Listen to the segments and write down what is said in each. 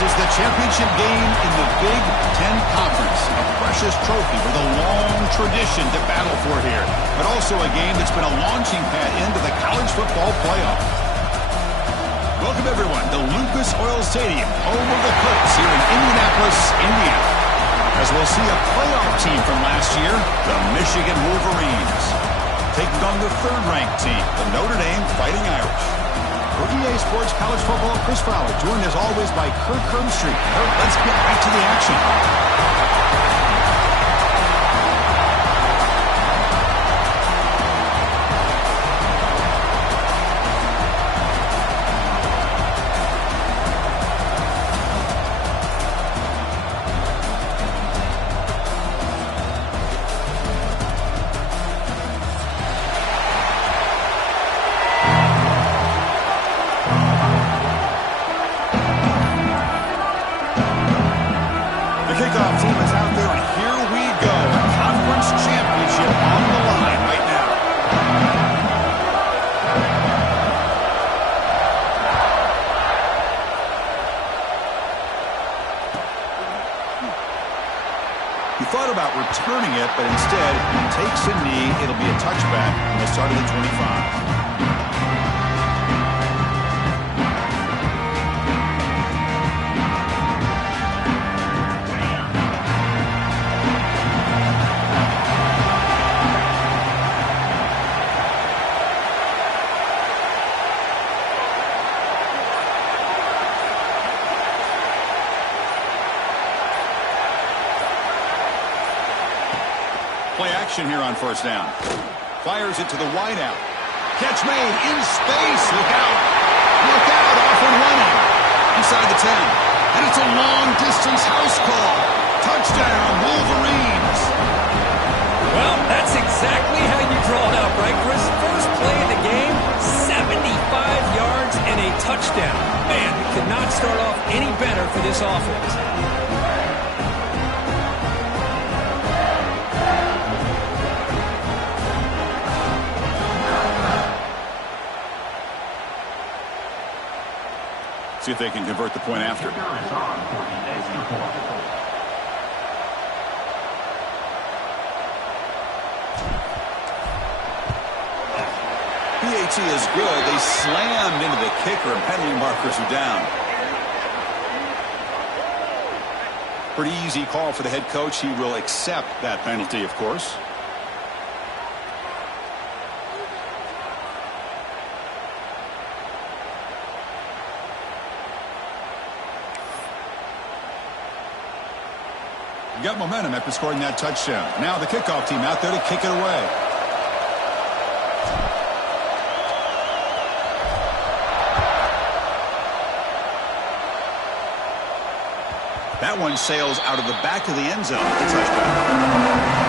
is the championship game in the Big Ten Conference. A precious trophy with a long tradition to battle for here, but also a game that's been a launching pad into the college football playoff. Welcome, everyone, to Lucas Oil Stadium, home of the Colts here in Indianapolis, Indiana. As we'll see a playoff team from last year, the Michigan Wolverines, taking on the third-ranked team, the Notre Dame Fighting Irish. For EA Sports College Football, Chris Fowler, joined as always by Kirk Herbstreit. Kirk, let's get right to the action. Kickoff team is out there, and here we go. A conference championship on the line right now. He thought about returning it, but instead he takes a knee. It'll be a touchback from the start of the 25. Play action here on first down. Fires it to the wideout. Catch made in space. Look out. Look out. Off and running. Inside the 10. And it's a long-distance house call. Touchdown, Wolverines. Well, that's exactly how you draw it up, right, Chris? First play of the game, 75 yards and a touchdown. Man, it could not start off any better for this offense. See if they can convert the point after. PAT is good. They slammed into the kicker, and penalty markers are down. Pretty easy call for the head coach. He will accept that penalty, of course. Got momentum after scoring that touchdown. Now the kickoff team out there to kick it away. That one sails out of the back of the end zone. The touchdown.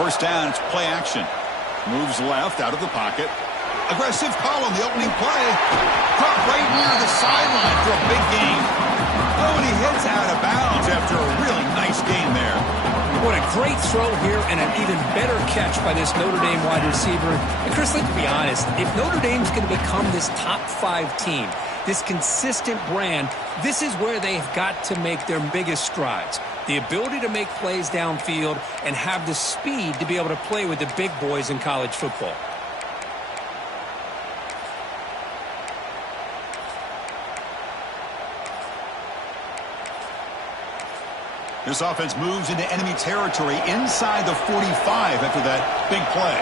First down, it's play action. Moves left out of the pocket. Aggressive call on the opening play. Caught right near the sideline for a big gain. Oh, and he hits out of bounds after a really nice gain there. What a great throw here and an even better catch by this Notre Dame wide receiver. And Chris, let's be honest, if Notre Dame's going to become this top 5 team, this consistent brand, this is where they've got to make their biggest strides. The ability to make plays downfield and have the speed to be able to play with the big boys in college football. This offense moves into enemy territory inside the 45 after that big play.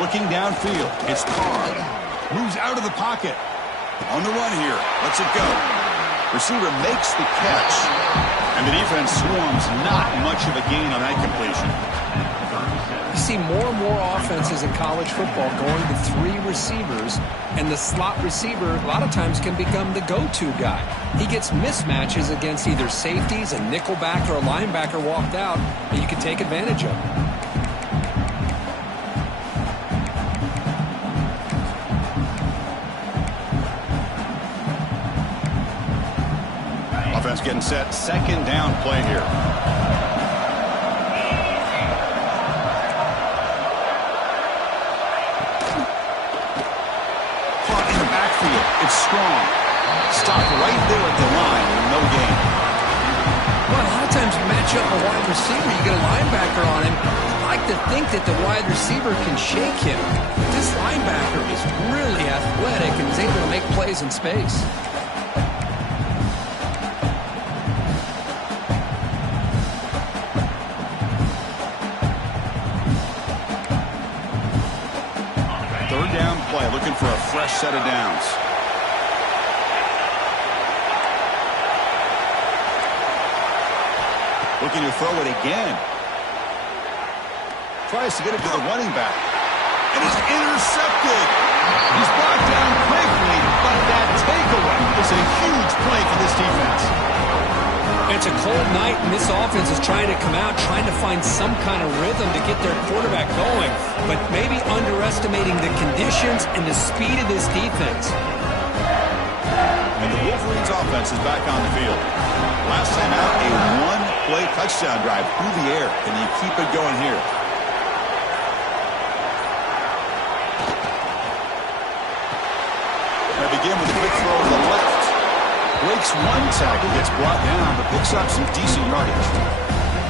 Looking downfield, it's Carr. Moves out of the pocket. On the run here. Lets it go. Receiver makes the catch. And the defense swarms. Not much of a gain on that completion. see more and more offenses in college football going to 3 receivers, and the slot receiver a lot of times can become the go-to guy. He gets mismatches against either safeties, a nickelback, or a linebacker walked out that you can take advantage of. Offense getting set. Second down play here. Caught in the backfield. It's strong. Stopped right there at the line. No gain. Well, a lot of times you match up a wide receiver, you get a linebacker on him. I like to think that the wide receiver can shake him. This linebacker is really athletic and is able to make plays in space. Third down play, looking for a fresh set of downs. Looking to throw it again. Tries to get it to the running back. And it's intercepted. He's brought down quickly, but that takeaway is a huge play for this defense. It's a cold night, and this offense is trying to come out, trying to find some kind of rhythm to get their quarterback going, but maybe underestimating the conditions and the speed of this defense. And the Wolverines' offense is back on the field. Last time out, a one-play touchdown drive through the air. Can you keep it going here? They begin with a quick throw to the left. Breaks one tackle, gets brought down, but picks up some decent yardage.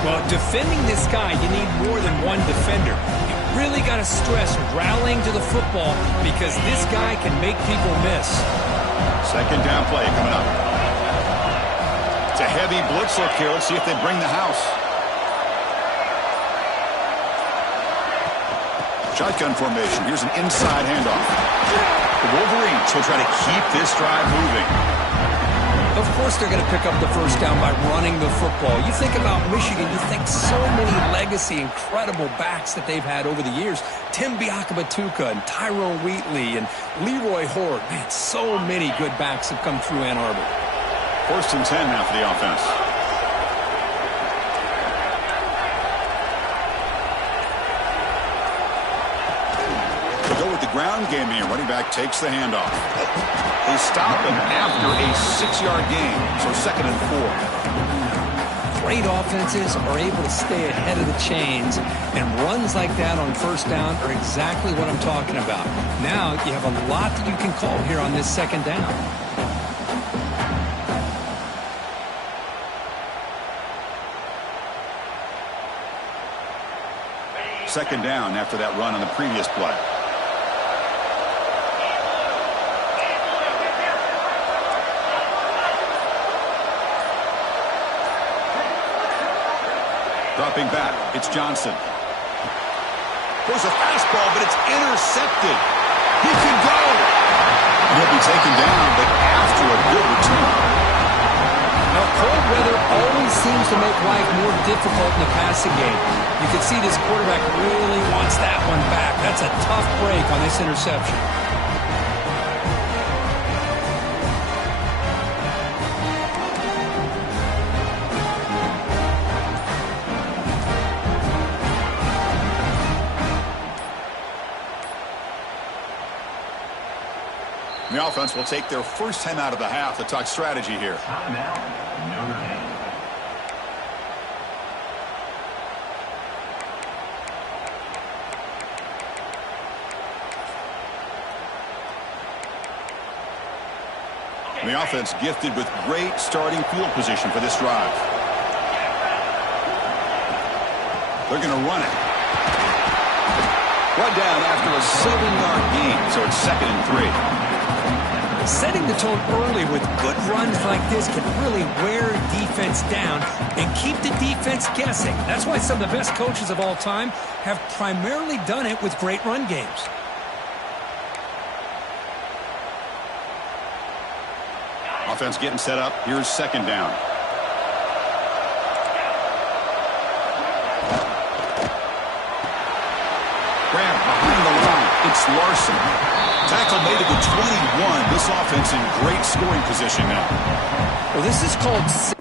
Well, defending this guy, you need more than one defender. You really got to stress rallying to the football because this guy can make people miss. Second down play coming up. It's a heavy blitz look here. Let's see if they bring the house. Shotgun formation. Here's an inside handoff. The Wolverines will try to keep this drive moving. Of course they're going to pick up the first down by running the football. You think about Michigan, you think so many legacy, incredible backs that they've had over the years. Tim Biakabatuka and Tyrone Wheatley and Leroy Horde. Man, so many good backs have come through Ann Arbor. First and 10 now for the offense. They go with the ground game here. Running back takes the handoff. They stop him after a 6-yard gain, so second and 4. Great offenses are able to stay ahead of the chains, and runs like that on first down are exactly what I'm talking about. Now you have a lot that you can call here on this second down. Second down after that run on the previous play. Dropping back, it's Johnson. There's a fastball, but it's intercepted. He could go. And he'll be taken down, but after a good return. Now, cold weather always seems to make life more difficult in the passing game. You can see this quarterback really wants that one back. That's a tough break on this interception. The offense will take their first time out of the half to talk strategy here. Timeout, Notre Dame. The offense gifted with great starting field position for this drive. They're going to run it. Brought down after a 7-yard gain, so it's second and 3. Setting the tone early with good runs like this can really wear defense down and keep the defense guessing. That's why some of the best coaches of all time have primarily done it with great run games. Offense getting set up. Here's second down. Larson. Tackle made at the 21. This offense in great scoring position now. Well, this is called...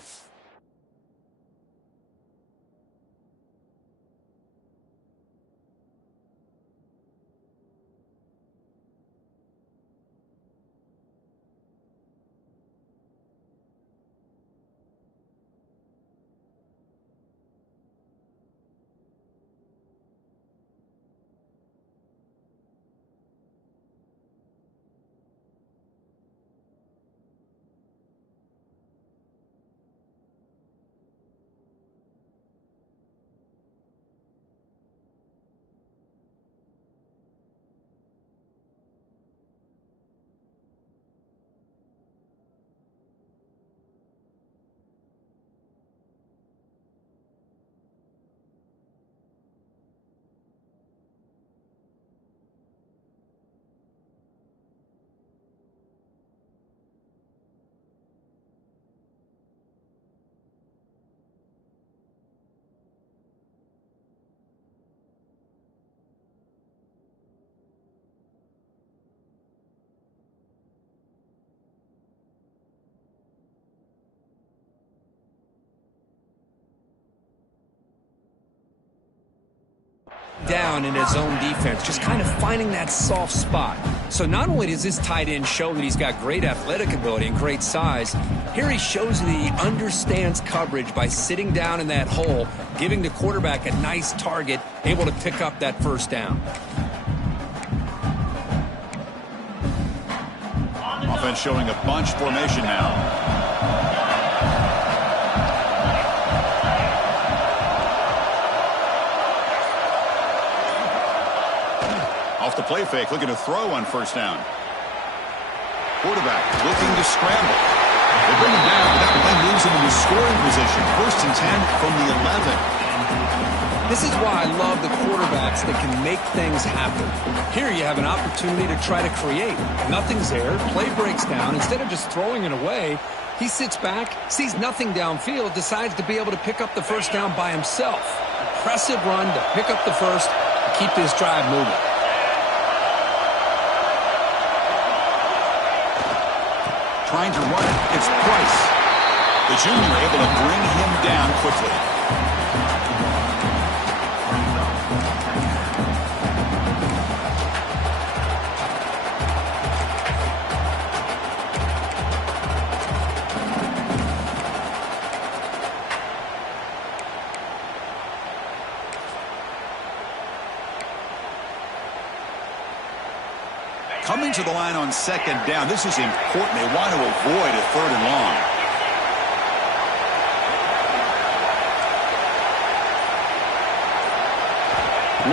down in his own defense, just kind of finding that soft spot. So not only does this tight end show that he's got great athletic ability and great size, here he shows that he understands coverage by sitting down in that hole, giving the quarterback a nice target, able to pick up that first down. Offense showing a bunch formation now. Off the play fake, looking to throw on first down. Quarterback looking to scramble. They bring him down, but that play moves him into scoring position. 1st and 10 from the 11. This is why I love the quarterbacks that can make things happen. Here you have an opportunity to try to create. Nothing's there, play breaks down. Instead of just throwing it away, he sits back, sees nothing downfield, decides to be able to pick up the first down by himself. Impressive run to pick up the first and keep this drive moving. Trying to run it. It's Price. The junior able to bring him down quickly. Coming to the line on 2nd down. This is important. They want to avoid a 3rd and long.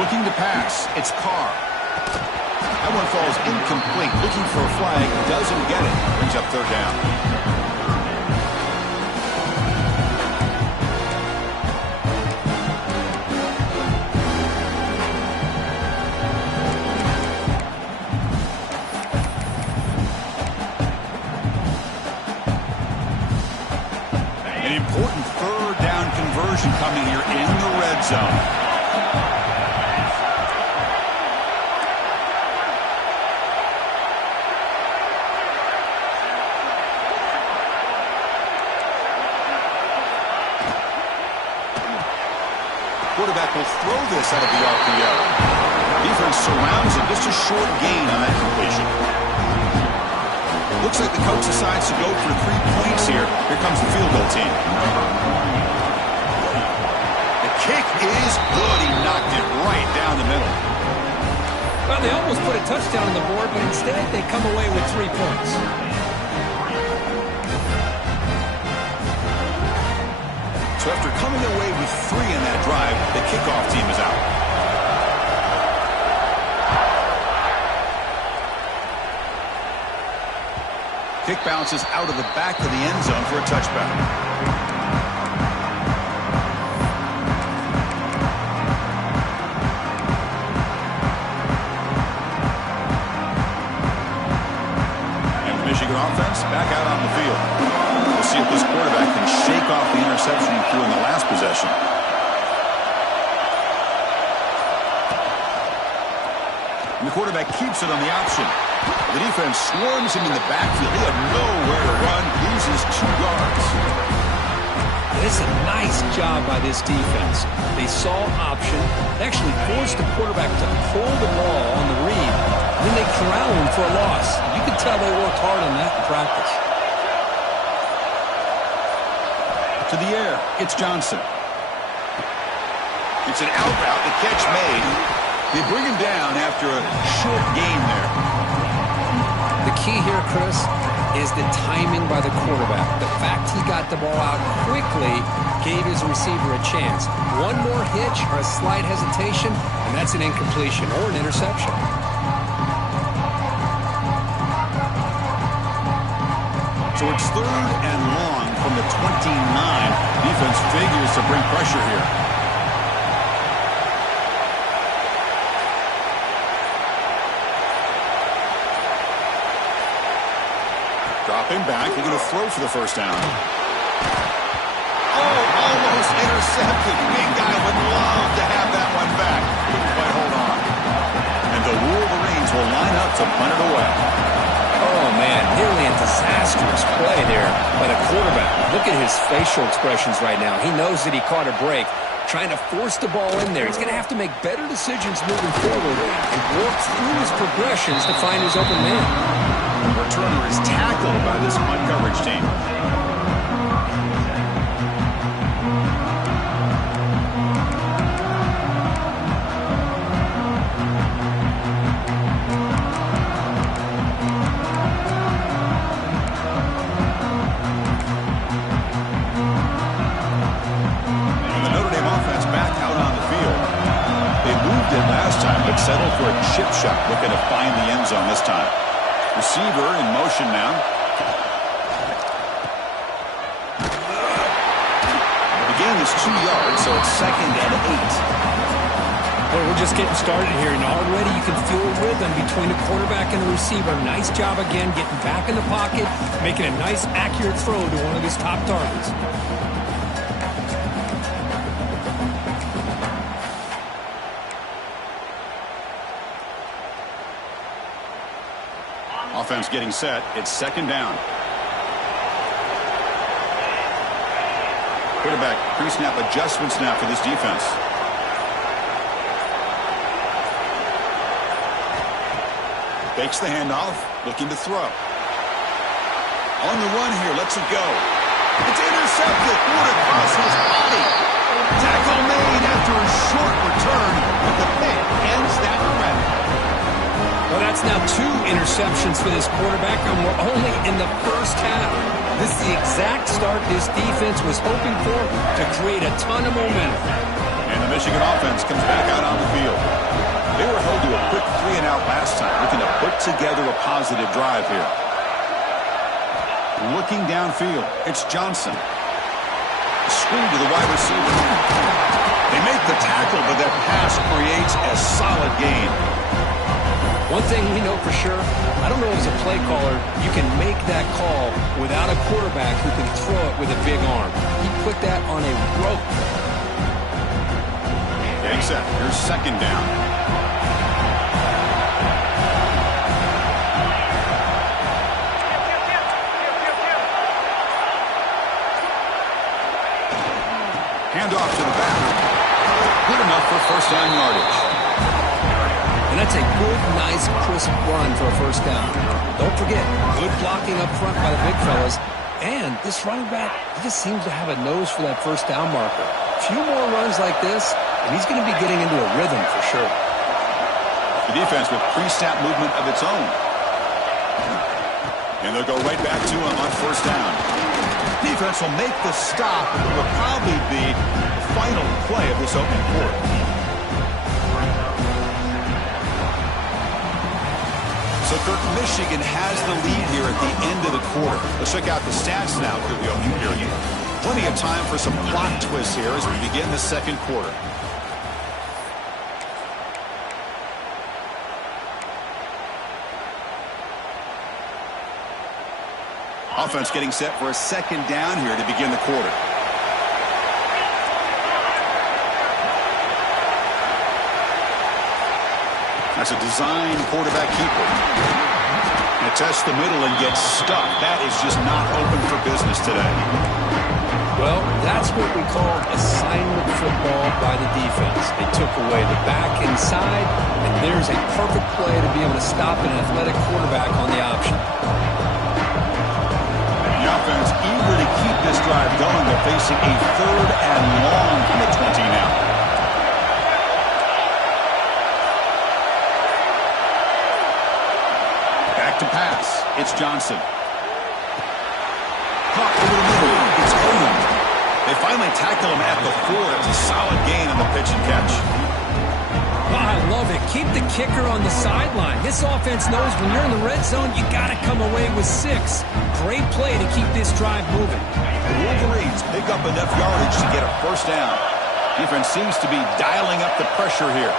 Looking to pass. It's Carr. That one falls incomplete. Looking for a flag. Doesn't get it. Brings up 3rd down. Important 3rd down conversion coming here in the red zone. Quarterback will throw this out of the RPO. Defense surrounds him. Just a short gain on that completion. Looks like the coach decides to go for 3 points here. Here comes the field goal team. The kick is good. He knocked it right down the middle. Well, they almost put a touchdown on the board, but instead they come away with 3 points. So after coming away with 3 in that drive, the kickoff team is out. Kick bounces out of the back of the end zone for a touchback. And the Michigan offense back out on the field. We'll see if this quarterback can shake off the interception he threw in the last possession. And the quarterback keeps it on the option. The defense swarms him in the backfield. He had nowhere to run, loses 2 yards. It's a nice job by this defense. They saw option, actually forced the quarterback to pull the ball on the read, and then they corral him for a loss. You can tell they worked hard on that in practice. To the air, it's Johnson. It's an out route, the catch made. They bring him down after a short gain there. The key here, Chris, is the timing by the quarterback. The fact he got the ball out quickly gave his receiver a chance. One more hitch or a slight hesitation, and that's an incompletion or an interception. So it's 3rd and long from the 29. Defense figures to bring pressure here. Dropping back, they're going to throw for the first down. Oh, almost intercepted. Big guy would love to have that one back. Couldn't quite hold on. And the Wolverines will line up to punt it away. Oh, man, nearly a disastrous play there by the quarterback. Look at his facial expressions right now. He knows that he caught a break, trying to force the ball in there. He's going to have to make better decisions moving forward and work through his progressions to find his open man. The returner is tackled by this punt coverage team. But settled for a chip shot, looking to find the end zone this time. Receiver in motion now. The gain is 2 yards, so it's 2nd and 8. Well, we're just getting started here, and already you can feel a rhythm between the quarterback and the receiver. Nice job again, getting back in the pocket, making a nice, accurate throw to one of his top targets. Offense getting set. It's 2nd down. Quarterback pre-snap adjustments now for this defense. Fakes the handoff, looking to throw. On the run here, lets it go. It's intercepted. What across his body. Tackle made after a short return, but the pick ends that threat. Well, that's now 2 interceptions for this quarterback, and we're only in the first half. This is the exact start this defense was hoping for to create a ton of momentum. And the Michigan offense comes back out on the field. They were held to a quick 3-and-out last time, looking to put together a positive drive here. Looking downfield, it's Johnson. Screen to the wide receiver. They make the tackle, but that pass creates a solid gain. One thing we know for sure, I don't know as a play caller, you can make that call without a quarterback who can throw it with a big arm. He put that on a rope. Getting set. Here's 2nd down. Handoff to the back. Good enough for first down yardage. And that's a good, nice, crisp run for a first down. Don't forget, good blocking up front by the big fellas. And this running back, he just seems to have a nose for that first down marker. A few more runs like this, and he's going to be getting into a rhythm for sure. The defense with pre-snap movement of its own. And they'll go right back to him on first down. Defense will make the stop. It will probably be the final play of this opening quarter. So, Kirk, Michigan has the lead here at the end of the quarter. Let's check out the stats now through the opening period. Plenty of time for some plot twists here as we begin the second quarter. Offense getting set for a 2nd down here to begin the quarter. That's a design quarterback keeper. And tests the middle and gets stuck. That is just not open for business today. Well, that's what we call assignment football by the defense. They took away the back inside, and there's a perfect play to be able to stop an athletic quarterback on the option. The offense eager to keep this drive going. They're facing a 3rd and long from the 20 now. Back to pass. It's Johnson. Caught over the middle. It's Odom. They finally tackle him at the 4. It's a solid gain on the pitch and catch. Oh, I love it. Keep the kicker on the sideline. This offense knows when you're in the red zone, you got to come away with 6. Great play to keep this drive moving. The Wolverines pick up enough yardage to get a first down. Defense seems to be dialing up the pressure here.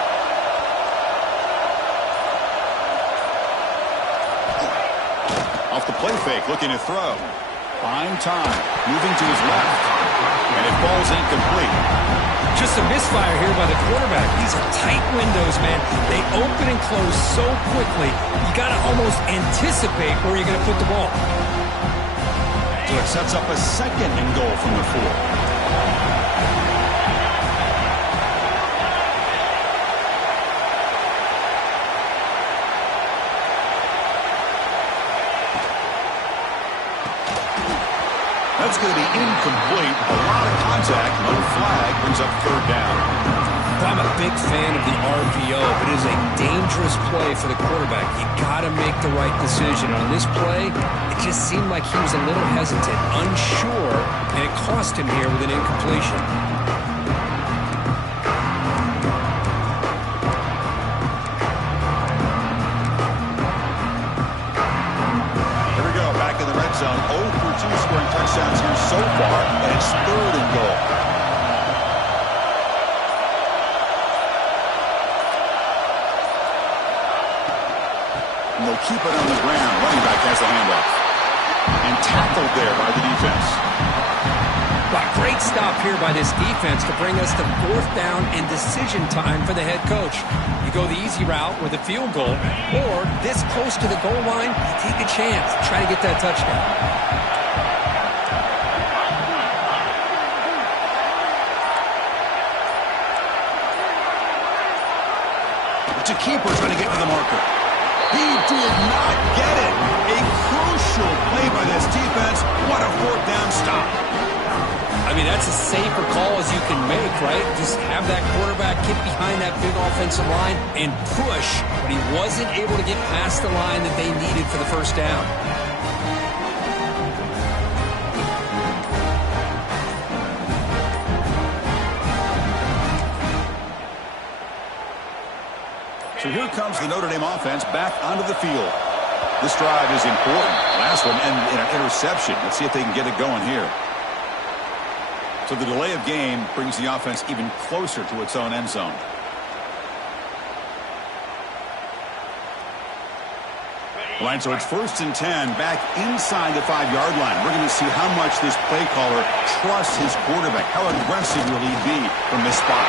Off the play fake, looking to throw. Buying time, moving to his left, and it falls incomplete. Just a misfire here by the quarterback. These are tight windows, man. They open and close so quickly, you got to almost anticipate where you're going to put the ball. So it sets up a 2nd and goal from the 4. That's going to be incomplete. A lot of contact. No flag. Brings up 3rd down. I'm a big fan of the RPO, but it is a dangerous play for the quarterback. You got to make the right decision. On this play, it just seemed like he was a little hesitant, unsure, and it cost him here with an incompletion. Here we go. Back in the red zone. 0 for 2 scoring touchdowns here so far, and it's 3rd and goal. And they'll keep it on the ground. Running back has the handoff. And tackled there by the defense. Wow, great stop here by this defense to bring us to 4th down and decision time for the head coach. You go the easy route with a field goal, or this close to the goal line, you take a chance. Try to get that touchdown. It's a keeper trying to get to the marker. He did not get it. A crucial play by this defense. What a 4th down stop. I mean, that's as safe a call as you can make, right? Just have that quarterback get behind that big offensive line and push, but he wasn't able to get past the line that they needed for the first down. So here comes the Notre Dame offense back onto the field. This drive is important. Last one ended in an interception. Let's see if they can get it going here. So the delay of game brings the offense even closer to its own end zone. All right, so it's 1st and 10 back inside the 5-yard line. We're going to see how much this play caller trusts his quarterback. How aggressive will he be from this spot?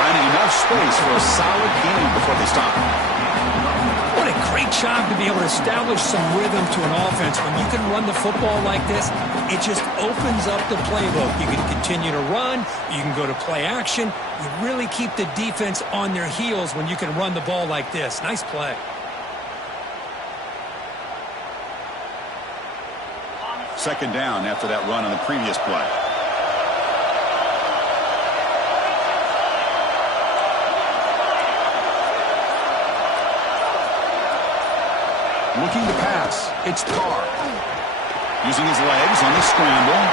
Finding enough space for a solid gain before they stop. What a great job to be able to establish some rhythm to an offense. When you can run the football like this, it just opens up the playbook. You can continue to run. You can go to play action. You really keep the defense on their heels when you can run the ball like this. Nice play. Second down after that run on the previous play. Looking to pass. It's Carr. Using his legs on the scramble.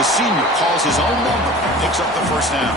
The senior calls his own number. Picks up the first down.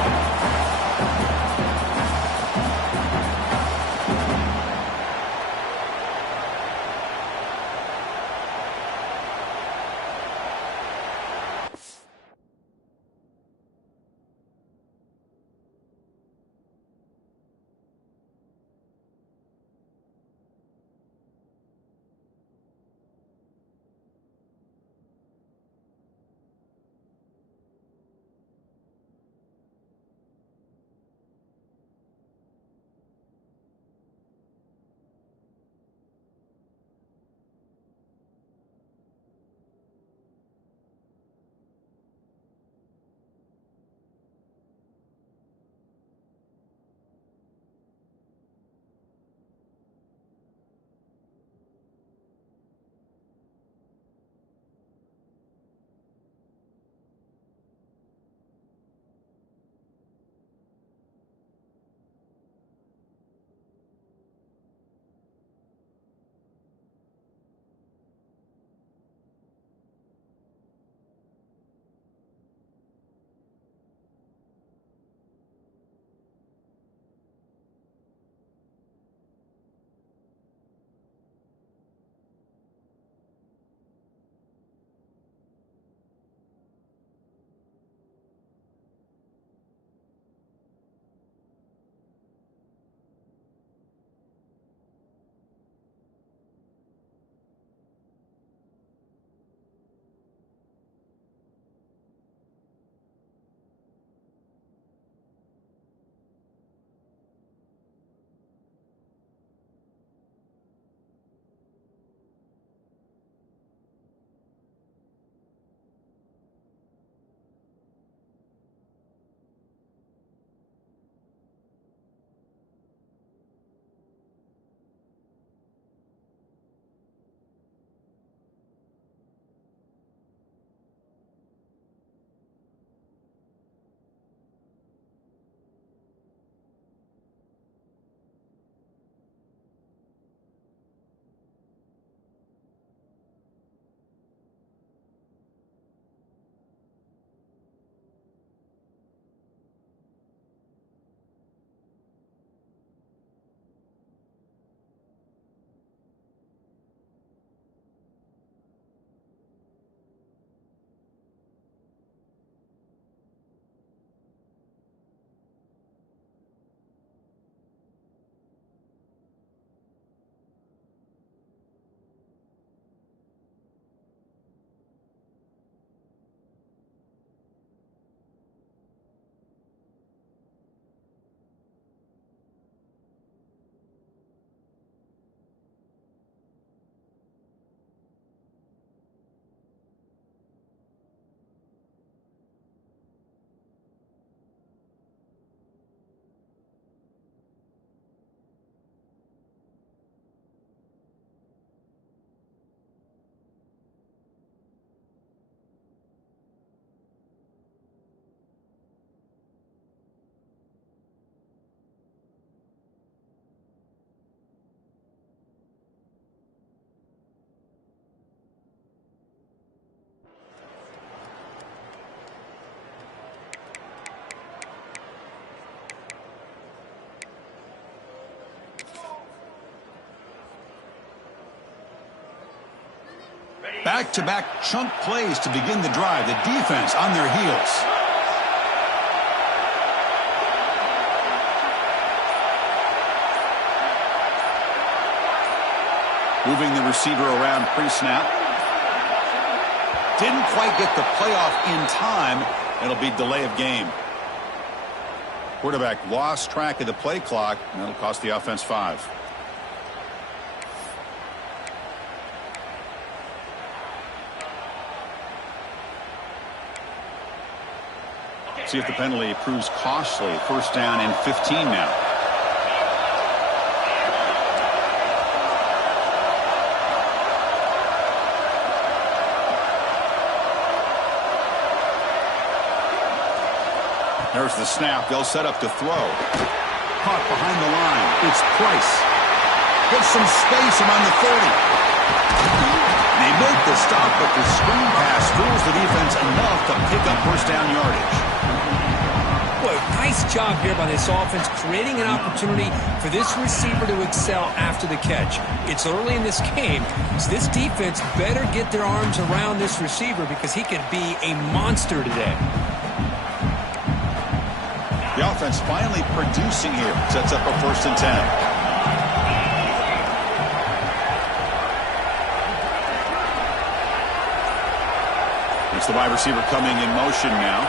Back-to-back chunk plays to begin the drive. The defense on their heels. Moving the receiver around pre-snap. Didn't quite get the playoff in time. It'll be delay of game. Quarterback lost track of the play clock, and that'll cost the offense 5. See if the penalty proves costly. First down and 15 now. There's the snap. They'll set up to throw. Caught behind the line. It's Price. Gets some space around the 30. They make the stop, but the screen pass fools the defense enough to pick up first down yardage. Boy, nice job here by this offense, creating an opportunity for this receiver to excel after the catch. It's early in this game, so this defense better get their arms around this receiver because he could be a monster today. The offense finally producing here. Sets up a 1st and 10. It's the wide receiver coming in motion now.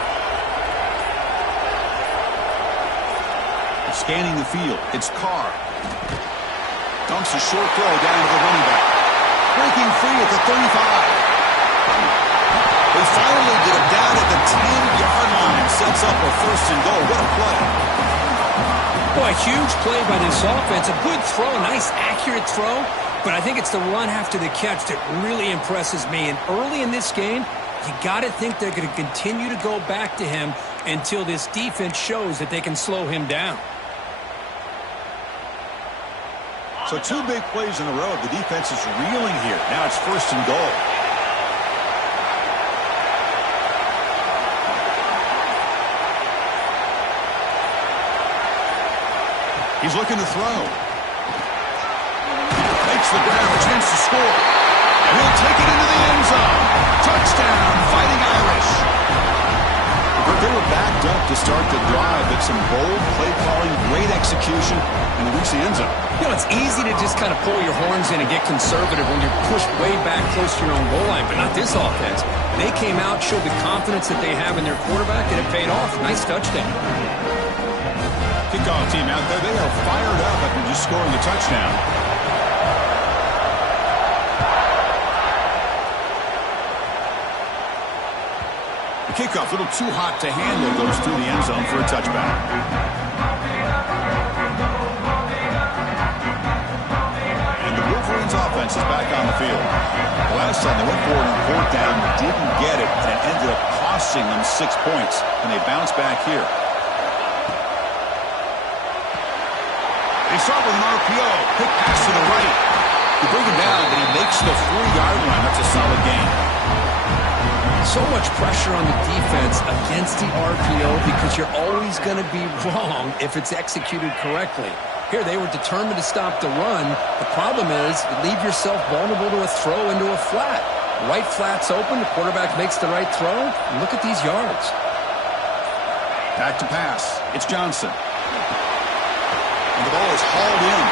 Scanning the field. It's Carr. Dumps a short throw down to the running back. Breaking free at the 35. They finally get him down at the 10-yard line. Sets up a 1st and goal. What a play. Boy, huge play by this offense. A good throw, nice accurate throw. But I think it's the run after the catch that really impresses me. And early in this game, you got to think they're going to continue to go back to him until this defense shows that they can slow him down. So 2 big plays in a row. The defense is reeling here. Now it's 1st and goal. He's looking to throw. Makes the grab, a chance to score. And he'll take it into the end zone. Touchdown, Fighting Irish. But they were backed up to start the drive, but some bold play calling, great execution, and they reach the end zone. You know, it's easy to just kind of pull your horns in and get conservative when you're pushed way back close to your own goal line, but not this offense. They came out, showed the confidence that they have in their quarterback, and it paid off. Nice touchdown. Kickoff team out there, they are fired up after just scoring a touchdown. The kickoff, a little too hot to handle, goes through the end zone for a touchback. And the Wolverines offense is back on the field. Last time they went for it on 4th down, didn't get it, and ended up costing them 6 points. And they bounce back here. They start with an RPO. Quick pass to the right. You bring him down, but he makes the 4-yard line. That's a solid gain. So much pressure on the defense against the RPO because you're always going to be wrong if it's executed correctly. Here, they were determined to stop the run. The problem is you leave yourself vulnerable to a throw into a flat. Right flat's open. The quarterback makes the right throw. Look at these yards. Back to pass. It's Johnson. And the ball is hauled in.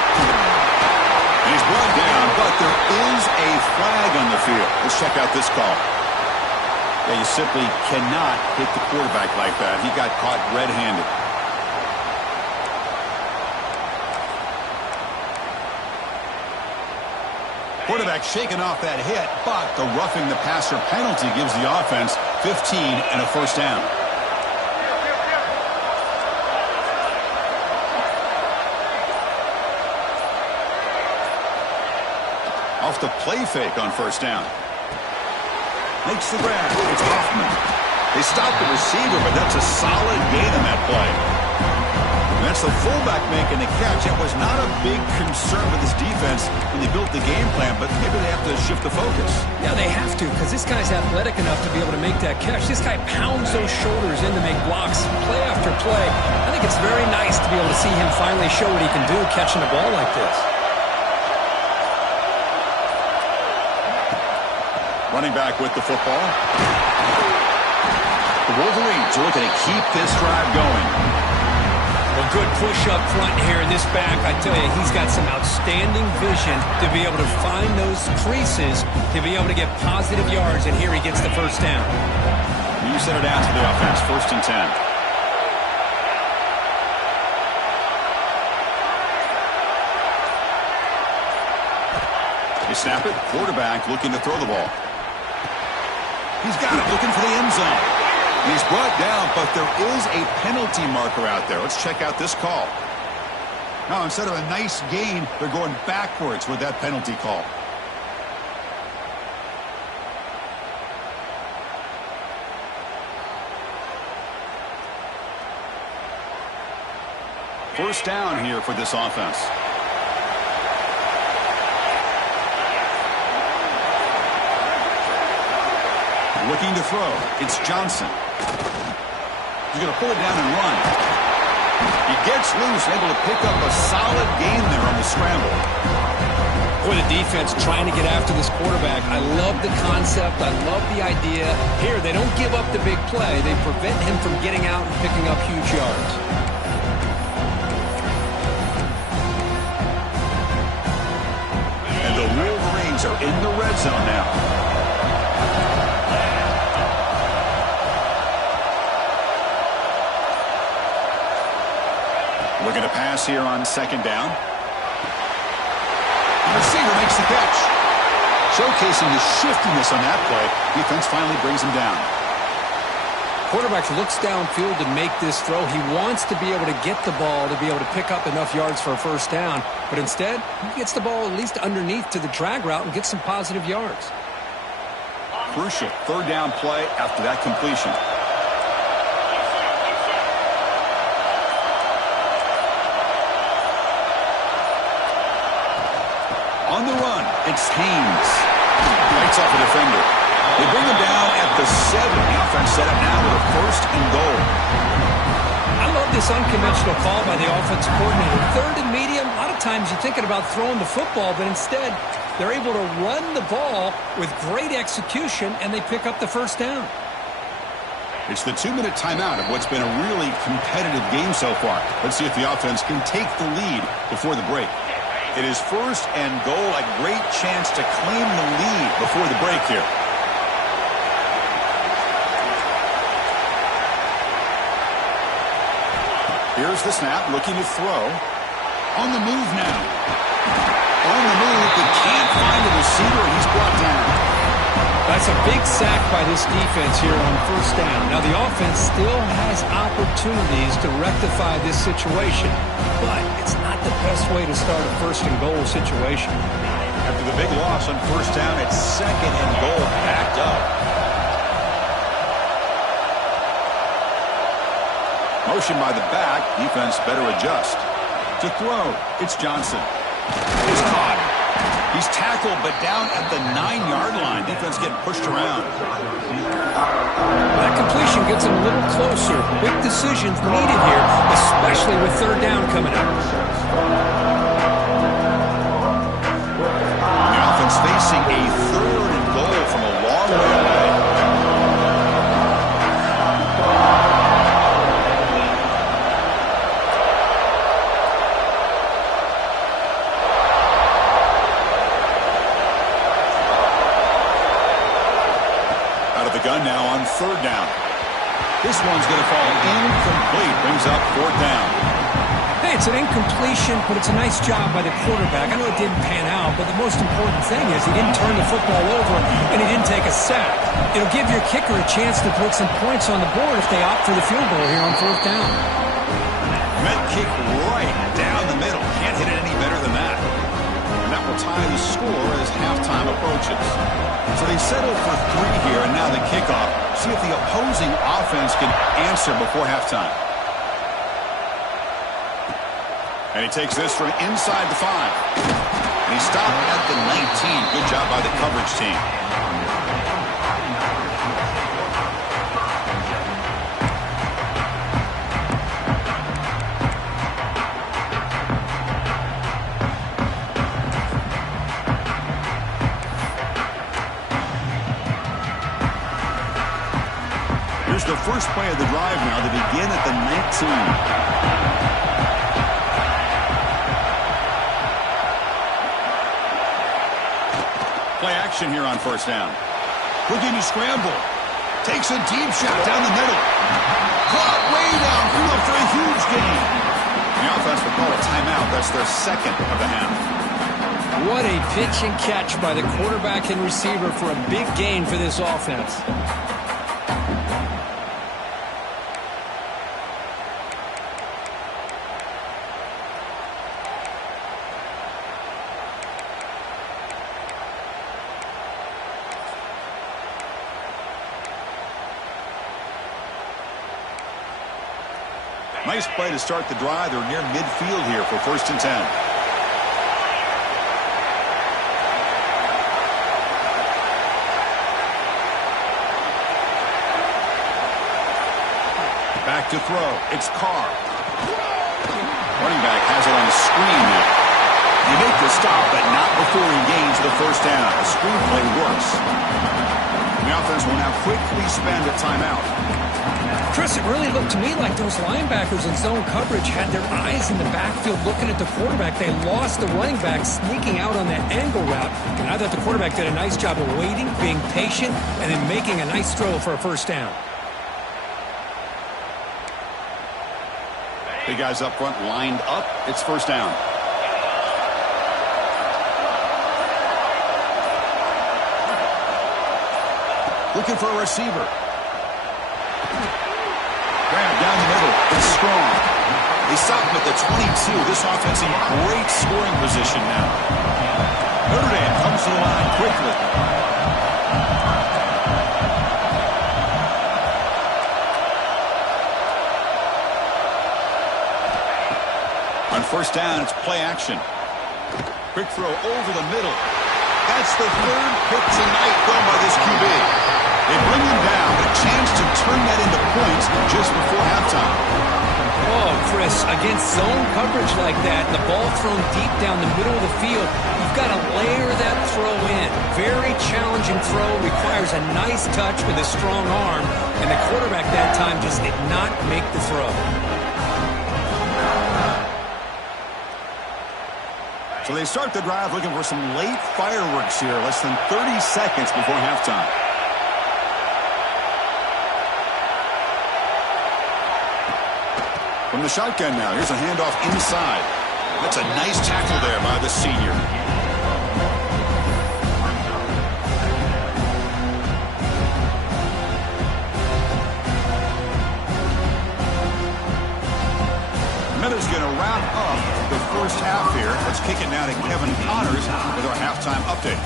And he's brought down, but there is a flag on the field. Let's check out this call. Yeah, you simply cannot hit the quarterback like that. He got caught red-handed. Quarterback shaking off that hit, but the roughing the passer penalty gives the offense 15 and a 1st down. Off the play fake on 1st down. Makes the grab. It's Hoffman. They stop the receiver, but that's a solid gain on that play. And that's the fullback making the catch. It was not a big concern with this defense when they built the game plan, but maybe they have to shift the focus. Yeah, they have to, because this guy's athletic enough to be able to make that catch. This guy pounds those shoulders in to make blocks play after play. I think it's very nice to be able to see him finally show what he can do catching a ball like this. Running back with the football. The Wolverines are looking to keep this drive going. A good push up front here in this back. I tell you, he's got some outstanding vision to be able to find those creases, to be able to get positive yards, and here he gets the first down. You send it out to the offense, 1st and 10. They snap it. Quarterback looking to throw the ball. He's got it, looking for the end zone. He's brought down, but there is a penalty marker out there. Let's check out this call. Now, instead of a nice gain, they're going backwards with that penalty call. First down here for this offense. Looking to throw. It's Johnson. He's going to pull it down and run. He gets loose, able to pick up a solid gain there on the scramble. For the defense trying to get after this quarterback, I love the concept. I love the idea. Here, they don't give up the big play. They prevent him from getting out and picking up huge yards. And the Wolverines are in the red zone now. Looking to pass here on 2nd down. The receiver makes the catch. Showcasing the shiftiness on that play. Defense finally brings him down. Quarterback looks downfield to make this throw. He wants to be able to get the ball to be able to pick up enough yards for a first down. But instead, he gets the ball at least underneath to the drag route and gets some positive yards. Crucial 3rd down play after that completion. On the run, it's Haynes. Fights off a defender. They bring him down at the 7. The offense set up now with a 1st and goal. I love this unconventional call by the offensive coordinator. 3rd and medium, a lot of times you're thinking about throwing the football, but instead they're able to run the ball with great execution, and they pick up the first down. It's the 2-minute timeout of what's been a really competitive game so far. Let's see if the offense can take the lead before the break. It is 1st and goal, a great chance to claim the lead before the break here. Here's the snap, looking to throw. On the move now. On the move, but can't find the receiver, and he's brought down. That's a big sack by this defense here on 1st down. Now, the offense still has opportunities to rectify this situation, but it's not the best way to start a 1st and goal situation. After the big loss on 1st down, it's 2nd and goal, backed up. Motion by the back. Defense better adjust. To throw, it's Johnson. He's caught. He's tackled, but down at the 9-yard line. Defense getting pushed around. That completion gets him a little closer. Big decisions needed here, especially with 3rd down coming up. The offense facing a 3rd and goal from a long way away. Gun now on 3rd down. This one's going to fall incomplete. Brings up 4th down. Hey, it's an incompletion, but it's a nice job by the quarterback. I know it didn't pan out, but the most important thing is he didn't turn the football over and he didn't take a sack. It'll give your kicker a chance to put some points on the board if they opt for the field goal here on 4th down. Med kick right down the middle. Can't hit it any better than that. And that will tie the score as halftime approaches. So they settle for 3 here, and now the kickoff. See if the opposing offense can answer before halftime. And he takes this from inside the 5. And he stopped at the 19. Good job by the coverage team. Here's the first play of the drive now to begin at the 19. Play action here on first down. Looking to scramble. Takes a deep shot down the middle. Caught way downfield for a huge gain. The offense will call a timeout. That's their second of the half. What a pitch and catch by the quarterback and receiver for a big gain for this offense. Nice play to start the drive. They're near midfield here for 1st and 10. Back to throw. It's Carr. Running back has it on the screen now. They make the stop, but not before he gains the first down. The screen play works. The offense will now quickly spend a timeout. Chris, it really looked to me like those linebackers in zone coverage had their eyes in the backfield looking at the quarterback. They lost the running back sneaking out on that angle route. And I thought the quarterback did a nice job of waiting, being patient, and then making a nice throw for a first down. The guys up front lined up. It's first down. Looking for a receiver. Grab down the middle. It's strong. They stop him at the 22. This offense in great scoring position now. Notre Dame comes to the line quickly. On first down, it's play action. Quick throw over the middle. That's the third pick tonight thrown by this QB. They bring him down, a chance to turn that into points just before halftime. Oh, Chris, against zone coverage like that, the ball thrown deep down the middle of the field, you've got to layer that throw in. Very challenging throw, requires a nice touch with a strong arm, and the quarterback that time just did not make the throw. So they start the drive looking for some late fireworks here, less than 30 seconds before halftime. From the shotgun now, here's a handoff inside. That's a nice tackle there by the senior. Miller's going to wrap up the first half here. Let's kick it now to Kevin Connors with our halftime update.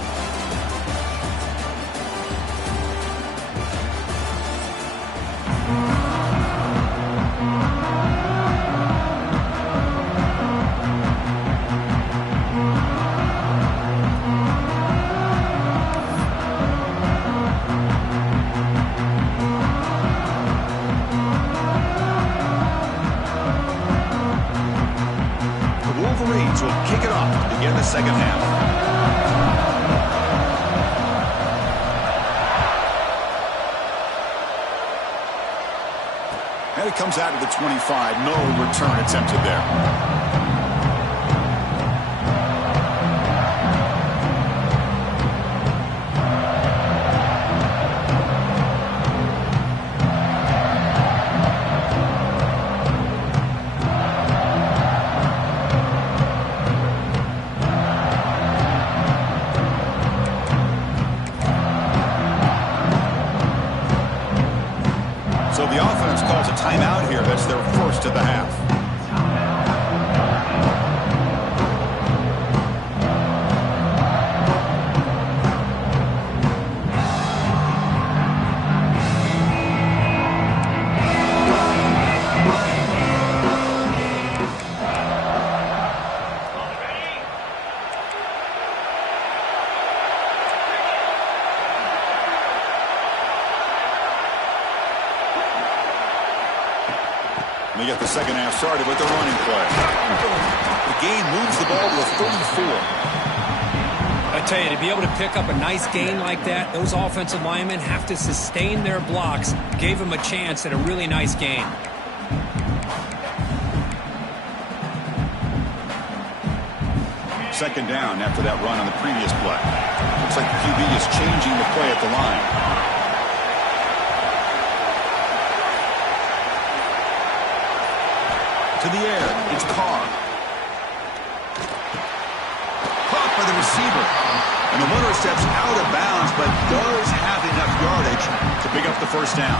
Will kick it off to begin the second half. And it comes out to the 25. No return attempted there. So the offense calls a timeout here. That's their first of the half. They get the second half started with the running play. The game moves the ball to a 34. A I tell you, to be able to pick up a nice gain like that, those offensive linemen have to sustain their blocks. Gave them a chance at a really nice gain. Second down after that run on the previous play. Looks like the QB is changing the play at the line. To the air, it's Carr. Caught by the receiver. And the runner steps out of bounds, but does have enough yardage to pick up the first down.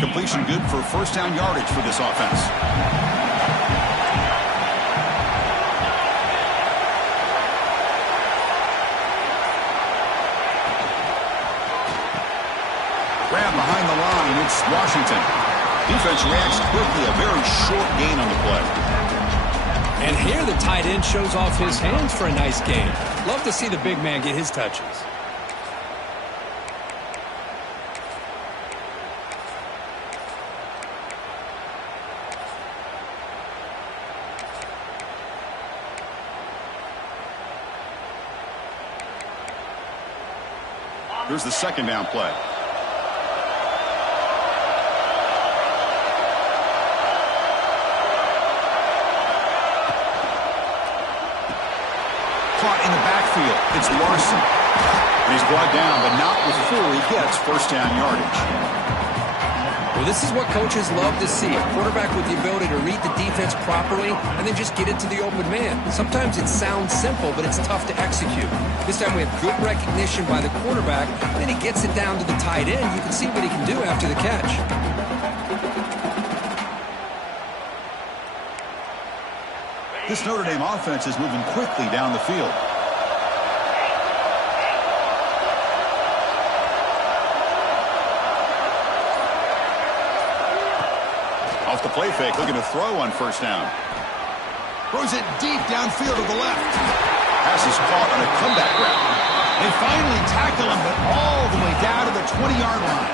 Completion good for first down yardage for this offense. Grab behind the line, it's Washington. Defense reacts quickly, a very short gain on the play. And here the tight end shows off his hands for a nice gain. Love to see the big man get his touches. Here's the second down play. Caught in the backfield. It's Larson. And he's brought down, but not before he gets first down yardage. Well, this is what coaches love to see. A quarterback with the ability to read the defense properly and then just get it to the open man. Sometimes it sounds simple, but it's tough to execute. This time we have good recognition by the quarterback, and then he gets it down to the tight end. You can see what he can do after the catch. This Notre Dame offense is moving quickly down the field. Off the play fake, looking to throw on first down. Throws it deep downfield to the left. Pass is caught on a comeback route. They finally tackle him, but all the way down to the 20-yard line.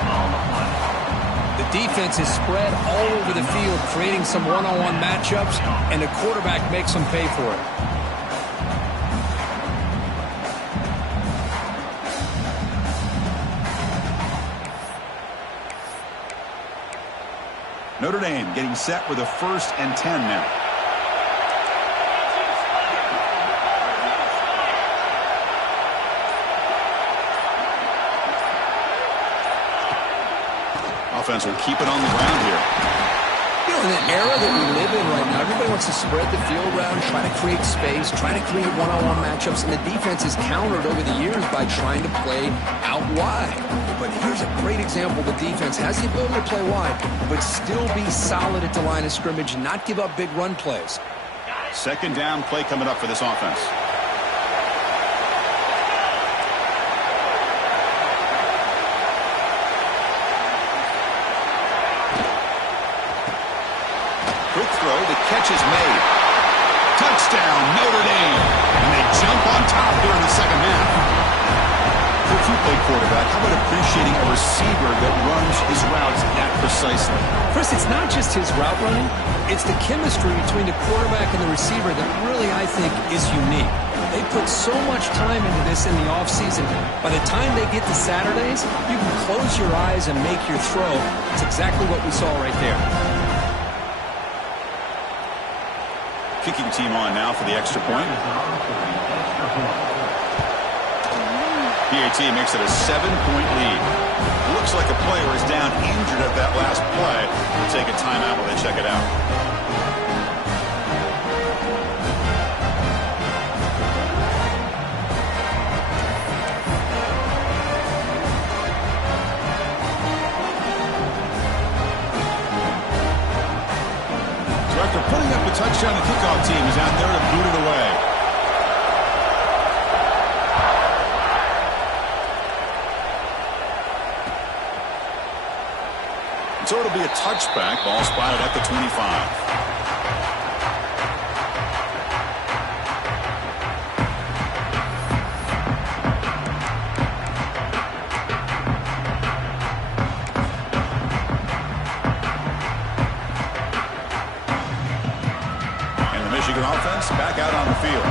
The defense is spread all over the field, creating some one-on-one matchups, and the quarterback makes them pay for it. Notre Dame getting set with a 1st and 10 now. Offense will keep it on the ground here. You know, in the era that we live in right now, everybody wants to spread the field around, try to create space, try to create one-on-one matchups, and the defense is countered over the years by trying to play out wide. But here's a great example. The defense has the ability to play wide, but still be solid at the line of scrimmage, not give up big run plays. Second down play coming up for this offense. Quick throw, the catch is made. Touchdown, Notre Dame. And they jump on top here in the second half. If you play quarterback, how about appreciating a receiver that runs his routes that precisely? Chris, it's not just his route running. It's the chemistry between the quarterback and the receiver that really, I think, is unique. They put so much time into this in the offseason. By the time they get to Saturdays, you can close your eyes and make your throw. It's exactly what we saw right there. Kicking team on now for the extra point. BAT makes it a 7-point lead. Looks like a player is down injured at that last play. We'll take a timeout while they check it out. So after putting up a touchdown, the kickoff team is out there to boot it away. So it'll be a touchback. Ball spotted at the 25. Northern offense back out on the field.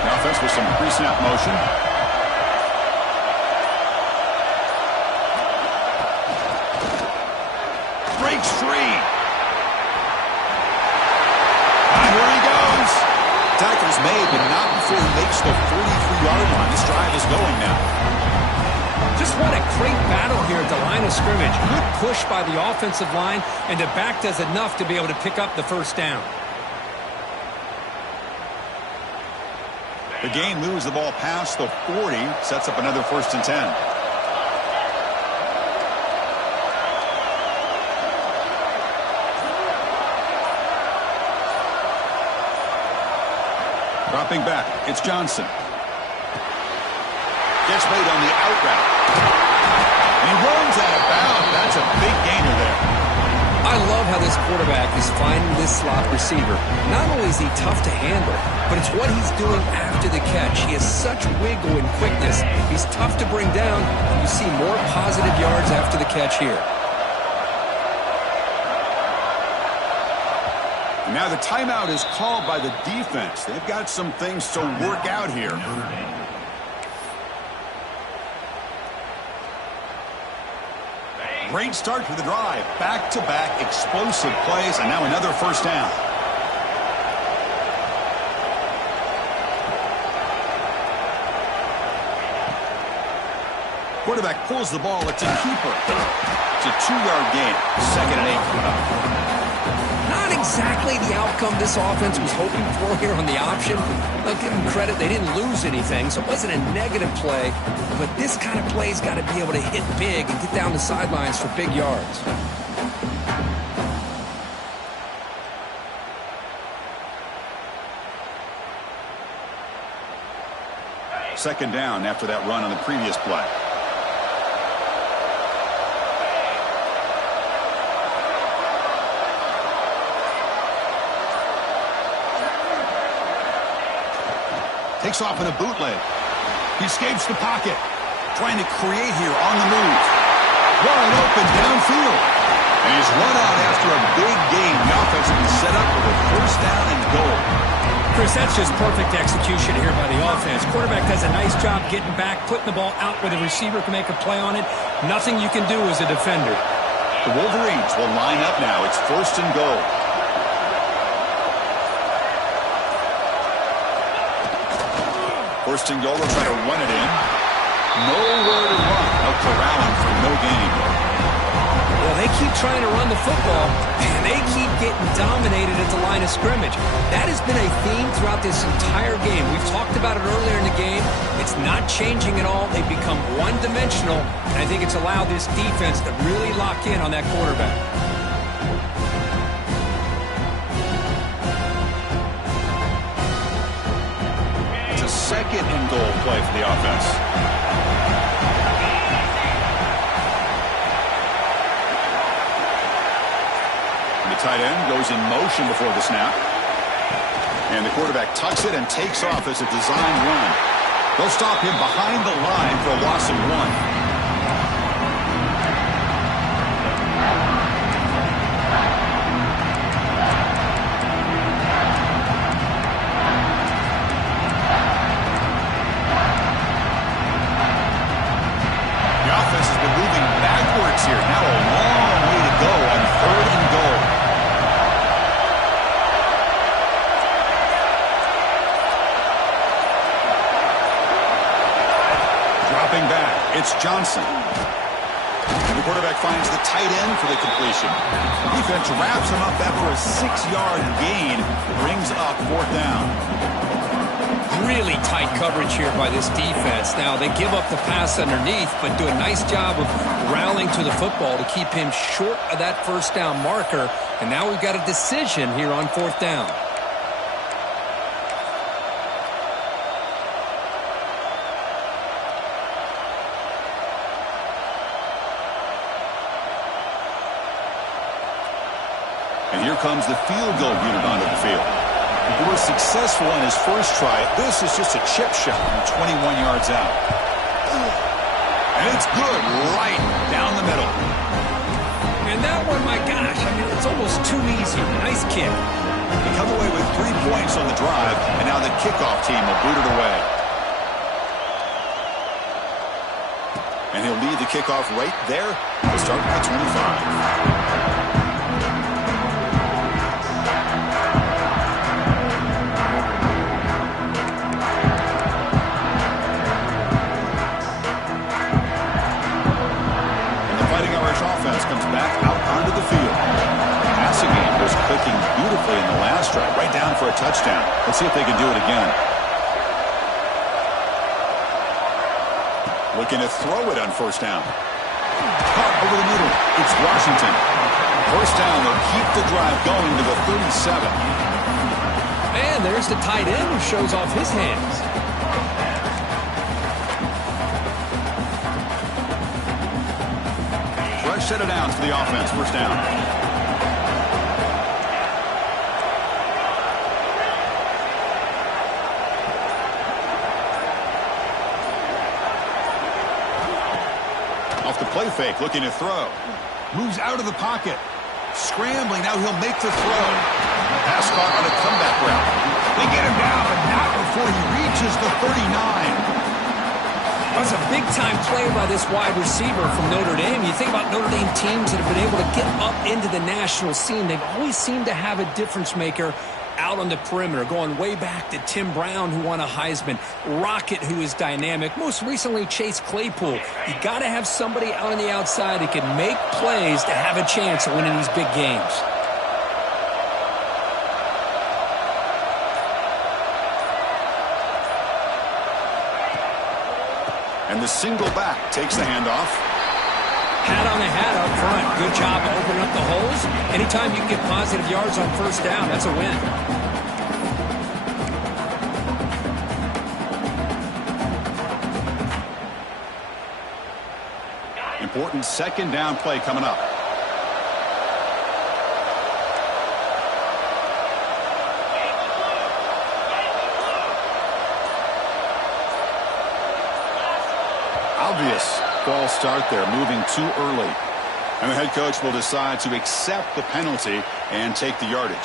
The offense with some pre-snap motion. Breaks free. And here he goes. Tackle's made, but not before he makes the 43-yard line. This drive is going now. Just what a great battle here at the line of scrimmage. Good push by the offensive line, and the back does enough to be able to pick up the first down. The gain moves the ball past the 40, sets up another 1st and 10. Dropping back, it's Johnson. Gets made on the out route. And he runs out of bounds. That's a big gainer there. I love how this quarterback is finding this slot receiver. Not only is he tough to handle, but it's what he's doing after the catch. He has such wiggle and quickness. He's tough to bring down, and you see more positive yards after the catch here. And now the timeout is called by the defense. They've got some things to work out here. Great start to the drive. Back-to-back explosive plays, and now another 1st down. Quarterback pulls the ball. It's a keeper. It's a 2-yard gain. 2nd and 8 coming up. Not exactly the outcome this offense was hoping for here on the option. I'll give them credit. They didn't lose anything, so it wasn't a negative play. But this kind of play's got to be able to hit big and get down the sidelines for big yards. Second down after that run on the previous play. Takes off in a bootleg. He escapes the pocket. Trying to create here on the move. Wide open downfield. And he's run out after a big gain. The offense will be set up with a 1st down and goal. Chris, that's just perfect execution here by the offense. Quarterback does a nice job getting back, putting the ball out where the receiver can make a play on it. Nothing you can do as a defender. The Wolverines will line up now. It's 1st and goal. First and goal, they'll try to run it in. Nowhere to run. They'll corral him for no gain. Well, they keep trying to run the football, and they keep getting dominated at the line of scrimmage. That has been a theme throughout this entire game. We've talked about it earlier in the game. It's not changing at all. They've become one-dimensional, and I think it's allowed this defense to really lock in on that quarterback. Second and goal play for the offense. The tight end goes in motion before the snap. And the quarterback tucks it and takes off as a designed run. They'll stop him behind the line for a loss of 1. Here. Now a long way to go on 3rd and goal. Dropping back, it's Johnson. The quarterback finds the tight end for the completion. Defense wraps him up after a 6-yard gain. Brings up 4th down. Really tight coverage here by this defense. Now, they give up the pass underneath, but do a nice job of rallying to the football to keep him short of that 1st down marker. And now we've got a decision here on 4th down. And here comes the field goal unit onto the field. If he was successful on his first try, this is just a chip shot from 21 yards out. And it's good right down the middle. And that one, my gosh, I mean, it's almost too easy. Nice kick. They come away with 3 points on the drive, and now the kickoff team will boot it away. And he'll lead the kickoff right there. We'll start at 25. Offense comes back out onto the field. The passing game was clicking beautifully in the last drive, right down for a touchdown. Let's see if they can do it again. Looking to throw it on first down. Caught over the middle. It's Washington. First down, they'll keep the drive going to the 37. And there's the tight end who shows off his hands. Set it down for the offense. First down. Off the play fake, looking to throw. Moves out of the pocket. Scrambling, now he'll make the throw. Pass caught on a comeback route. They get him down, but not before he reaches the 39. That's a big-time play by this wide receiver from Notre Dame. You think about Notre Dame teams that have been able to get up into the national scene. They've always seemed to have a difference maker out on the perimeter, going way back to Tim Brown, who won a Heisman, Rocket, who is dynamic, most recently Chase Claypool. You got to have somebody out on the outside that can make plays to have a chance of winning these big games. And the single back takes the handoff. Hat on the hat up front. Good job opening up the holes. Anytime you can get positive yards on first down, that's a win. Important second down play coming up. Obvious false start there, moving too early. And the head coach will decide to accept the penalty and take the yardage.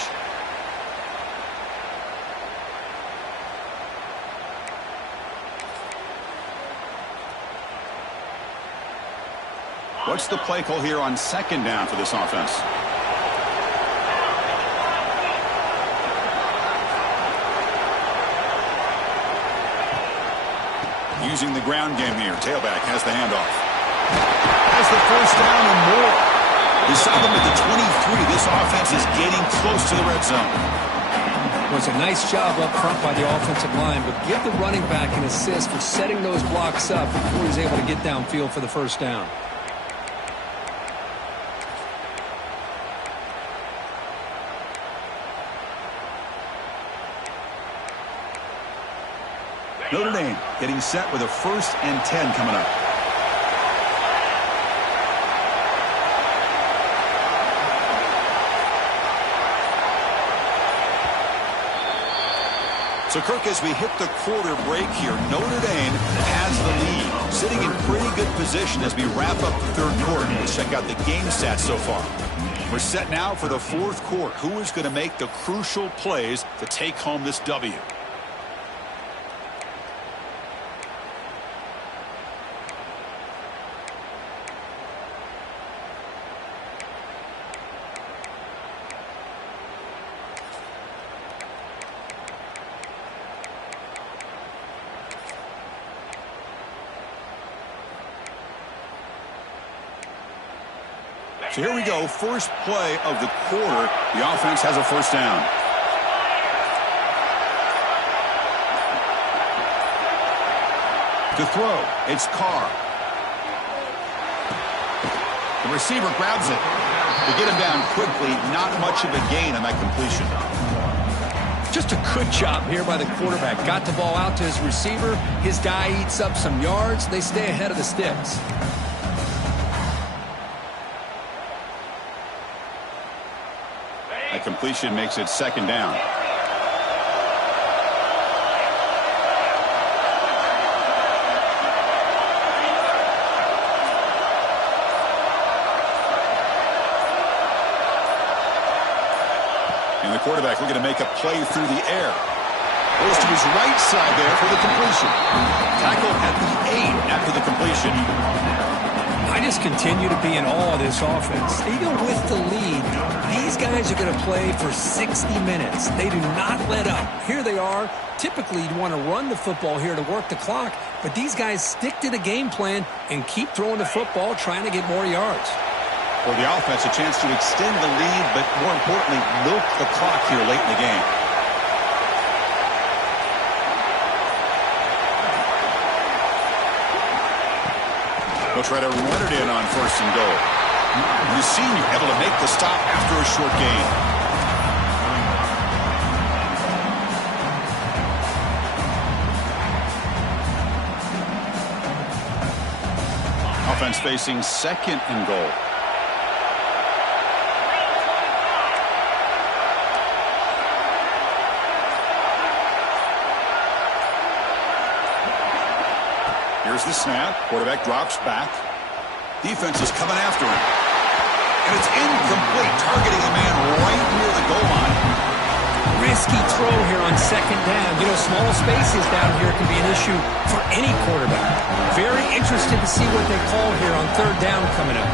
What's the play call here on second down for this offense? Using the ground game here. Tailback has the handoff. Has the first down and more. We saw them at the 23. This offense is getting close to the red zone. It was a nice job up front by the offensive line, but give the running back an assist for setting those blocks up before he's able to get downfield for the first down. Notre Dame getting set with a 1st and 10 coming up. So, Kirk, as we hit the quarter break here, Notre Dame has the lead, sitting in pretty good position as we wrap up the third quarter. Let's check out the game stats so far. We're set now for the fourth quarter. Who is going to make the crucial plays to take home this W? So here we go, first play of the quarter. The offense has a first down. To throw, it's Carr. The receiver grabs it. To get him down quickly, not much of a gain on that completion. Just a good job here by the quarterback. Got the ball out to his receiver. His guy eats up some yards. They stay ahead of the sticks. That completion makes it second down. And the quarterback looking to make a play through the air. Goes to his right side there for the completion. Tackle at the 8 after the completion. I just continue to be in awe of this offense. Even with the lead, these guys are going to play for 60 minutes. They do not let up. Here they are. Typically, you'd want to run the football here to work the clock, but these guys stick to the game plan and keep throwing the football, trying to get more yards. For the offense, a chance to extend the lead, but more importantly, milk the clock here late in the game. They'll try to run it in on 1st and goal. The senior able to make the stop after a short gain. Offense facing 2nd and goal. Here's the snap. Quarterback drops back. Defense is coming after him. And it's incomplete, targeting a man right near the goal line. Risky throw here on 2nd down. You know, small spaces down here can be an issue for any quarterback. Very interested to see what they call here on 3rd down coming up.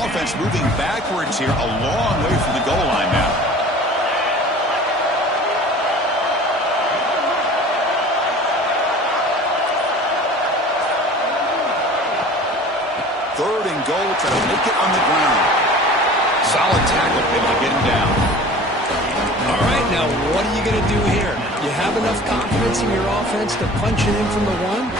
Offense moving backwards here, a long way from the goal line now. Third and goal, trying to make it on the ground. Solid tackle, able to get him down. All right, now what are you going to do here? You have enough confidence in your offense to punch it in from the 1?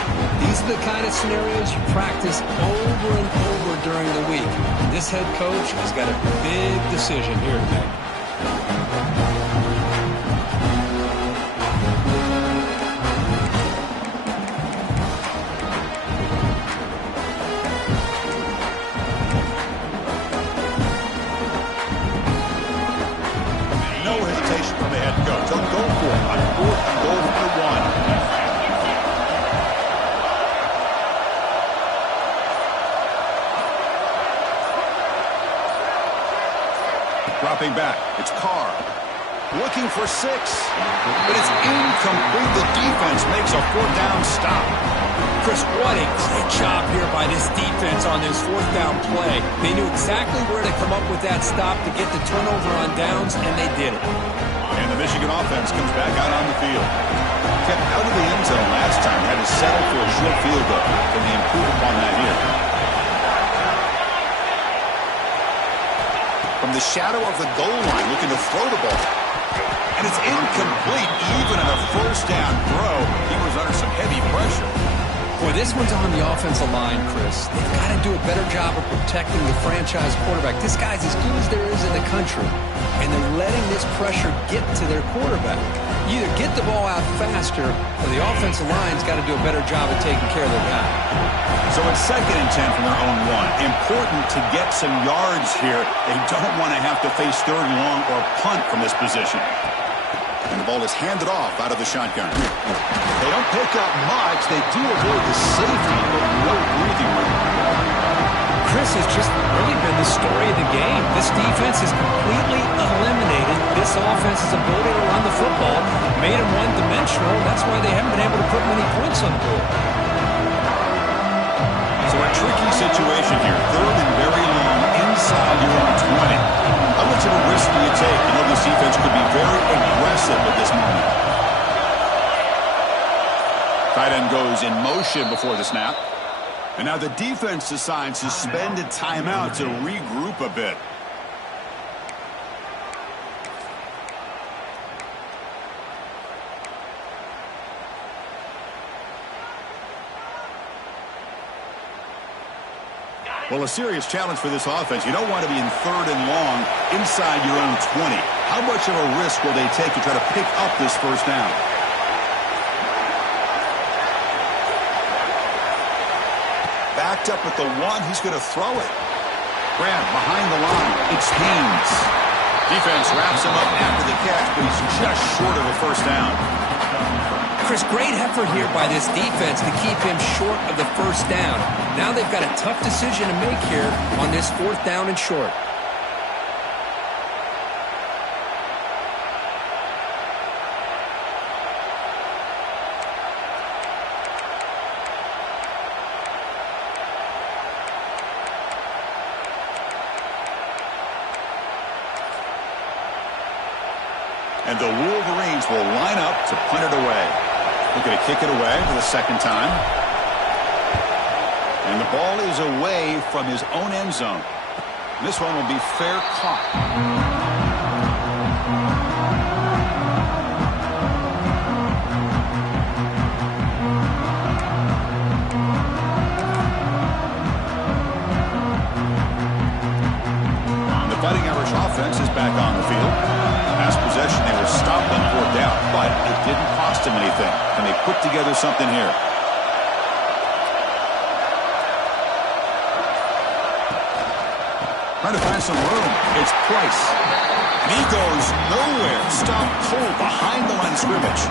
These are the kind of scenarios you practice over and over during the week. This head coach has got a big decision here to make. No hesitation from the head coach. They'll go for it on 4th and goal from the 1. Dropping back, it's Carr. Looking for 6. But it's incomplete. The defense makes a 4th down stop. Chris, what a great job here by this defense on this 4th down play. They knew exactly where to come up with that stop to get the turnover on downs, and they did it. And the Michigan offense comes back out on the field. Kept out of the end zone last time. Had to settle for a short field goal. Can they improve upon that here? From the shadow of the goal line, looking to throw the ball. And it's incomplete, even on a 1st down throw. He was under some heavy pressure. Boy, this one's on the offensive line, Chris. They've got to do a better job of protecting the franchise quarterback. This guy's as good as there is in the country, and they're letting this pressure get to their quarterback. You either get the ball out faster, or the offensive line's got to do a better job of taking care of their guy. So it's 2nd and 10 from their own 1. Important to get some yards here. They don't want to have to face 3rd and long or punt from this position. And the ball is handed off out of the shotgun. They don't pick up much. They do avoid the safety, but no breathing room. Chris has just really been the story of the game. This defense has completely eliminated this offense's ability to run the football, made them one-dimensional. That's why they haven't been able to put many points on the board. So a tricky situation here. 3rd and very long inside your own 20. How much of a risk do you take? You know this defense could be very aggressive at this moment. Tight end goes in motion before the snap. And now the defense decides to spend a timeout to regroup a bit. Well, a serious challenge for this offense. You don't want to be in 3rd and long inside your own 20. How much of a risk will they take to try to pick up this 1st down? Backed up at the 1. He's going to throw it. Grab behind the line. It's Haynes. Defense wraps him up after the catch, but he's just short of a 1st down. Chris, great effort here by this defense to keep him short of the first down. Now they've got a tough decision to make here on this 4th down and short. And the Wolverines will line up to punt it away. They're going to kick it away for the 2nd time. And the ball is away from his own end zone. This one will be fair caught. Fighting Irish offense is back on the field. Last possession, they were stopped on 4th down, but it didn't cost them anything. Can they put together something here? Trying to find some room. It's Price. And he goes nowhere. Stopped cold behind the line of scrimmage.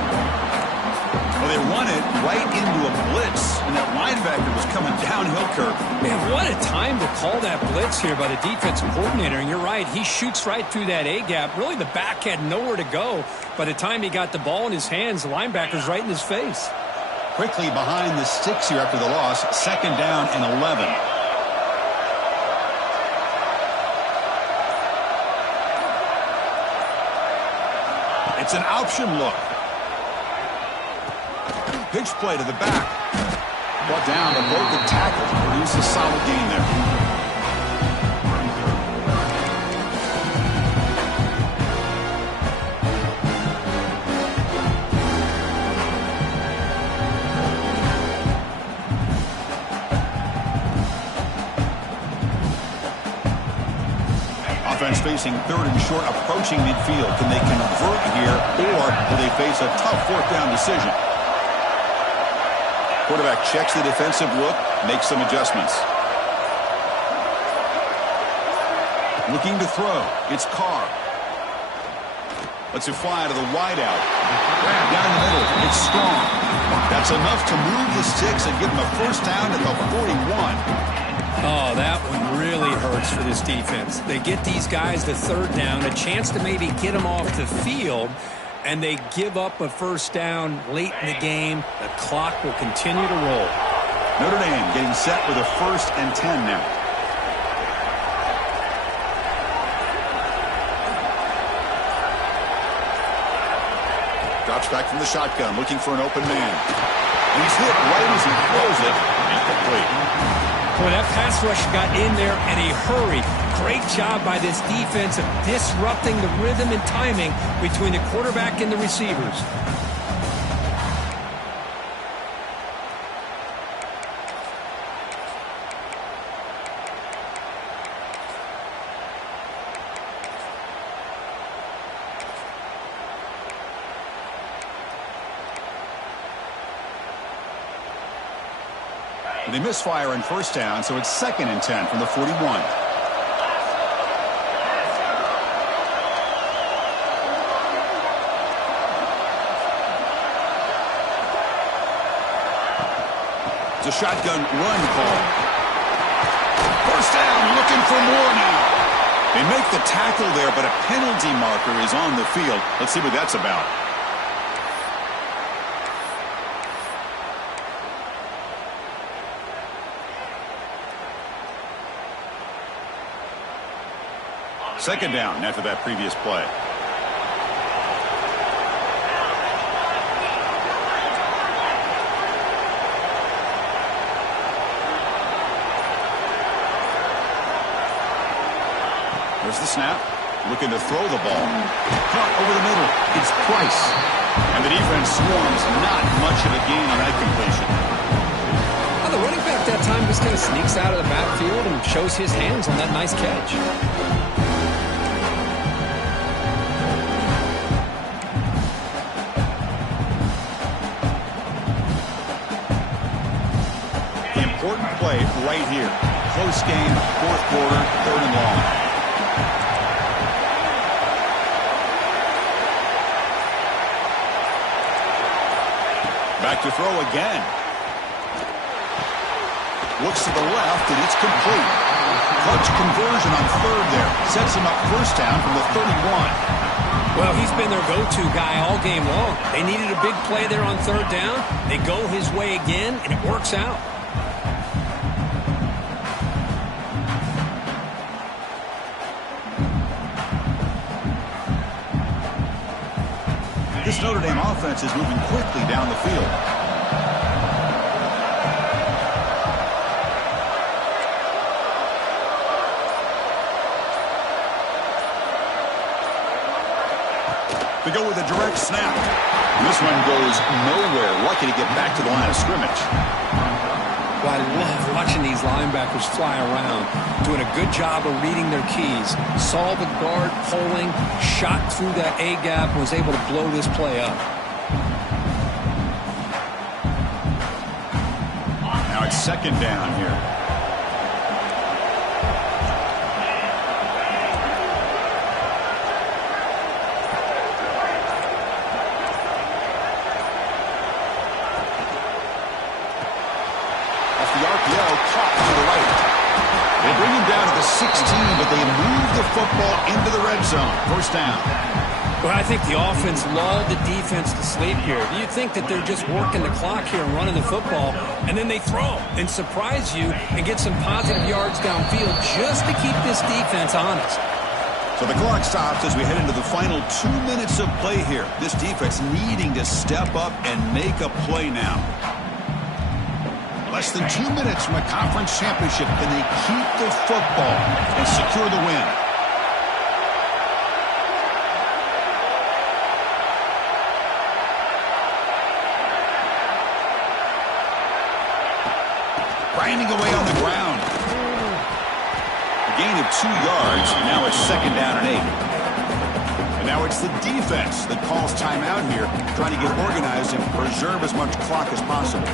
Well, they run it right into a blitz, and that linebacker was coming downhill, Kirk. Man, what a time to call that blitz here by the defensive coordinator. And you're right, he shoots right through that A-gap. Really, the back had nowhere to go. By the time he got the ball in his hands, the linebacker's right in his face. Quickly behind the sticks here after the loss. 2nd down and 11. It's an option look. Pitch play to the back. Brought down, but broke the tackle. Produced a solid gain there. Offense facing 3rd and short, approaching midfield. Can they convert here, or will they face a tough 4th down decision? Quarterback checks the defensive look, makes some adjustments. Looking to throw. It's Carr. Lets it fly to the wideout. Down the middle. It's Strong. That's enough to move the sticks and give them a 1st down at the 41. Oh, that one really hurts for this defense. They get these guys the 3rd down, a chance to maybe get them off the field, and they give up a 1st down late in the game. The clock will continue to roll. Notre Dame getting set with a 1st and 10 now. Drops back from the shotgun, looking for an open man. And he's hit right as he throws it. Incomplete. Boy, that pass rush got in there in a hurry. Great job by this defense of disrupting the rhythm and timing between the quarterback and the receivers. They misfire in 1st down, so it's 2nd and 10 from the 41. It's a shotgun run call. 1st down, looking for more now. They make the tackle there, but a penalty marker is on the field. Let's see what that's about. Second down after that previous play. There's the snap. Looking to throw the ball. Caught over the middle. It's Price. And the defense swarms. Not much of a gain on that completion. Well, the running back that time just kind of sneaks out of the backfield and shows his hands on that nice catch. Important play right here. Close game, 4th quarter, 3rd and long. Back to throw again. Looks to the left, and it's complete. Clutch conversion on third there. Sets him up first down from the 31. Well, he's been their go-to guy all game long. They needed a big play there on third down. They go his way again, and it works out. This Notre Dame offense is moving quickly down the field. They go with a direct snap. This one goes nowhere. Lucky to get back to the line of scrimmage. Well, I love watching these linebackers fly around, doing a good job of reading their keys. Saw the guard pulling, shot through that A-gap, and was able to blow this play up. Now it's second down here. Caught to the right. They bring him down to the 16, but they move the football into the red zone. First down. Well, I think the offense lulled the defense to sleep here. You'd think that they're just working the clock here and running the football, and then they throw and surprise you and get some positive yards downfield just to keep this defense honest. So the clock stops as we head into the final 2 minutes of play here. This defense needing to step up and make a play now. Less than 2 minutes from a conference championship. Can they keep the football and secure the win? Grinding away on the ground. A gain of 2 yards. Now it's second down and 8. And now it's the defense that calls timeout here, trying to get organized and preserve as much clock as possible.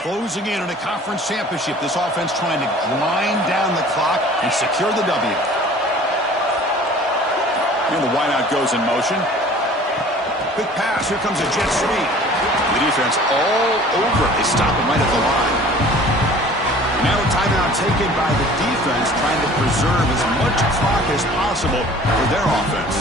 Closing in on a conference championship. This offense trying to grind down the clock and secure the W. And the wideout goes in motion. Quick pass. Here comes a jet sweep. The defense all over. They stop him right at the line. Now a timeout taken by the defense, trying to preserve as much clock as possible for their offense.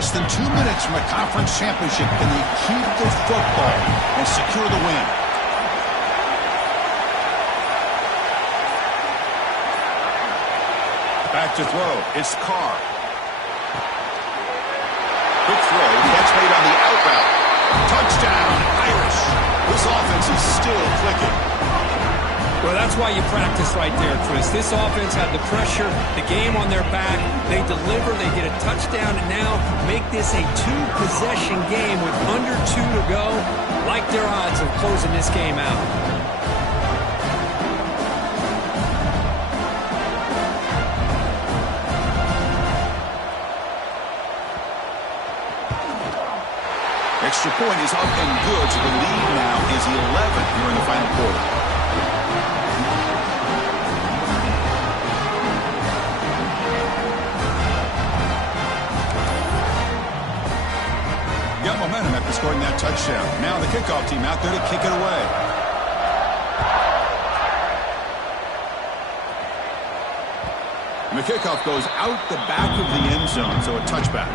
Less than 2 minutes from a conference championship. Can they keep the football and secure the win? Back to throw. It's Carr. Quick throw. That's made on the out route. Touchdown, Irish. This offense is still clicking. Well, that's why you practice right there, Chris. This offense had the pressure, the game on their back. They deliver, they get a touchdown, and now make this a 2-possession game with under 2 to go. Like their odds of closing this game out. Extra point is up and good, so the lead now is 11 here in the final quarter. Got momentum after scoring that touchdown. Now the kickoff team out there to kick it away. And the kickoff goes out the back of the end zone, so a touchback.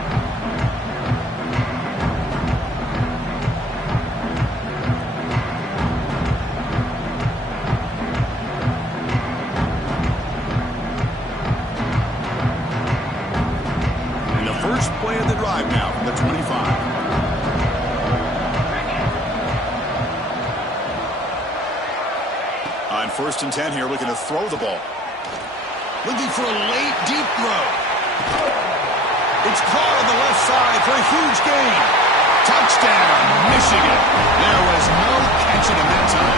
And the first play of the drive now from the 25. On 1st and 10 here, looking to throw the ball. Looking for a late, deep throw. It's Carr on the left side for a huge gain. Touchdown, Michigan. There was no catching him that time.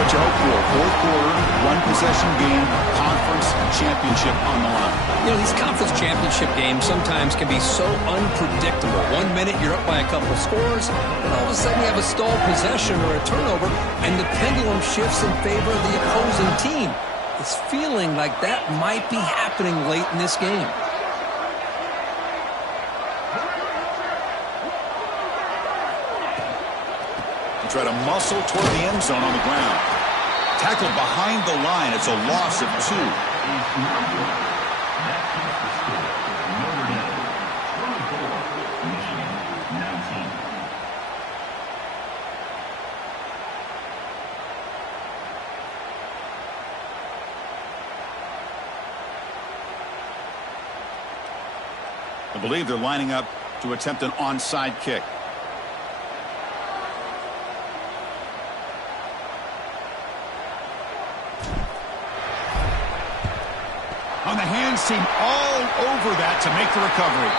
what you hope for. Fourth quarter, one-possession game, conference championship on the line. You know, these conference championship games sometimes can be so unpredictable. 1 minute you're up by a couple scores, and all of a sudden you have a stalled possession or a turnover, and the pendulum shifts in favor of the opposing team. It's feeling like that might be happening late in this game. Try to muscle toward the end zone on the ground. Tackled behind the line. It's a loss of 2. I believe they're lining up to attempt an onside kick. On the hands team all over that to make the recovery.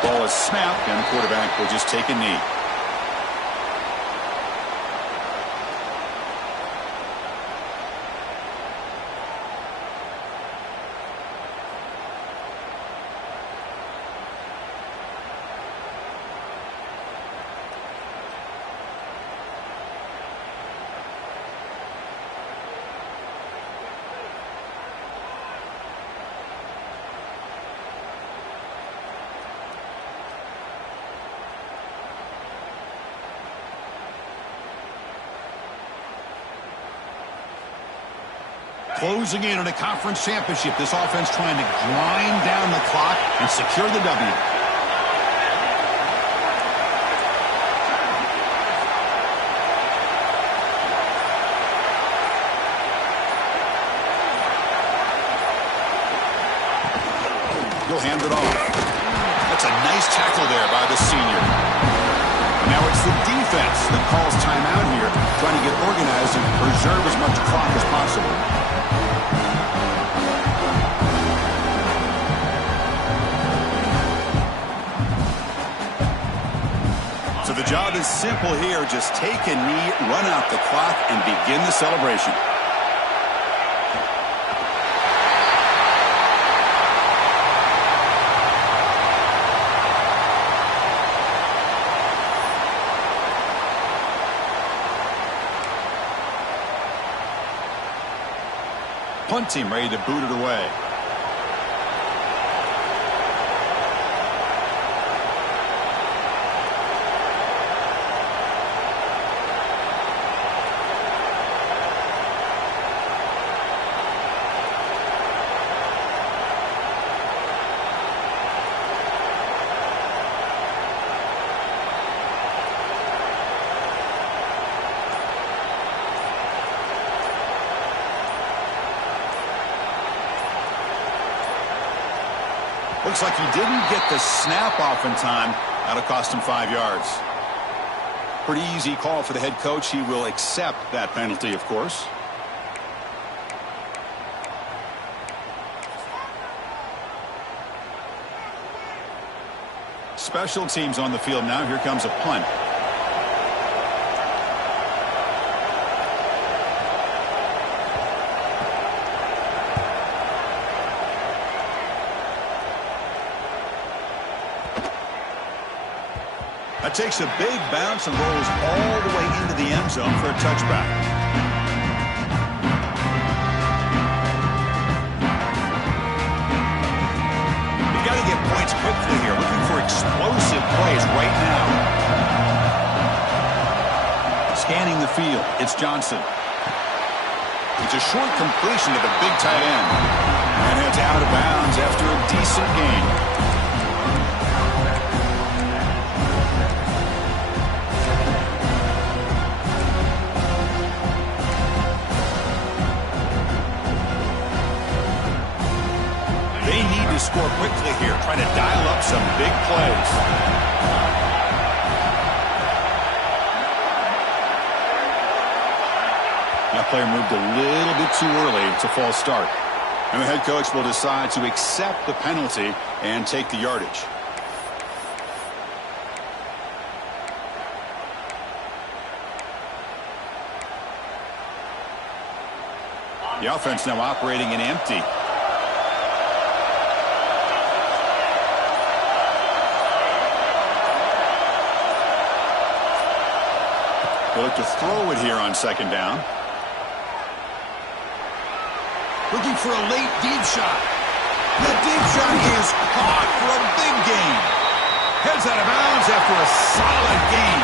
Ball is snapped, and the quarterback will just take a knee. Closing in on a conference championship. This offense trying to grind down the clock and secure the W. He'll hand it off. That's a nice tackle there by the senior. Now it's the defense that calls timeout here, trying to get organized and preserve as much clock as possible. So the job is simple here. Just take a knee, run out the clock, and begin the celebration. Punt team ready to boot it away. Looks like he didn't get the snap off in time. That'll cost him 5 yards. Pretty easy call for the head coach. He will accept that penalty, of course. Special teams on the field now. Here comes a punt. That takes a big bounce and rolls all the way into the end zone for a touchback. You've got to get points quickly here. Looking for explosive plays right now. Scanning the field, it's Johnson. It's a short completion to the big tight end. And it's out of bounds after a decent gain. to score quickly here, trying to dial up some big plays. That player moved a little bit too early. It's a false start. And the head coach will decide to accept the penalty and take the yardage. The offense now operating in empty. They'll look to throw it here on second down. Looking for a late deep shot. The deep shot is caught for a big gain. Heads out of bounds after a solid gain.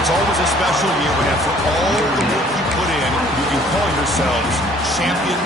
It's always a special year when after all the work you put in, you can call yourselves champions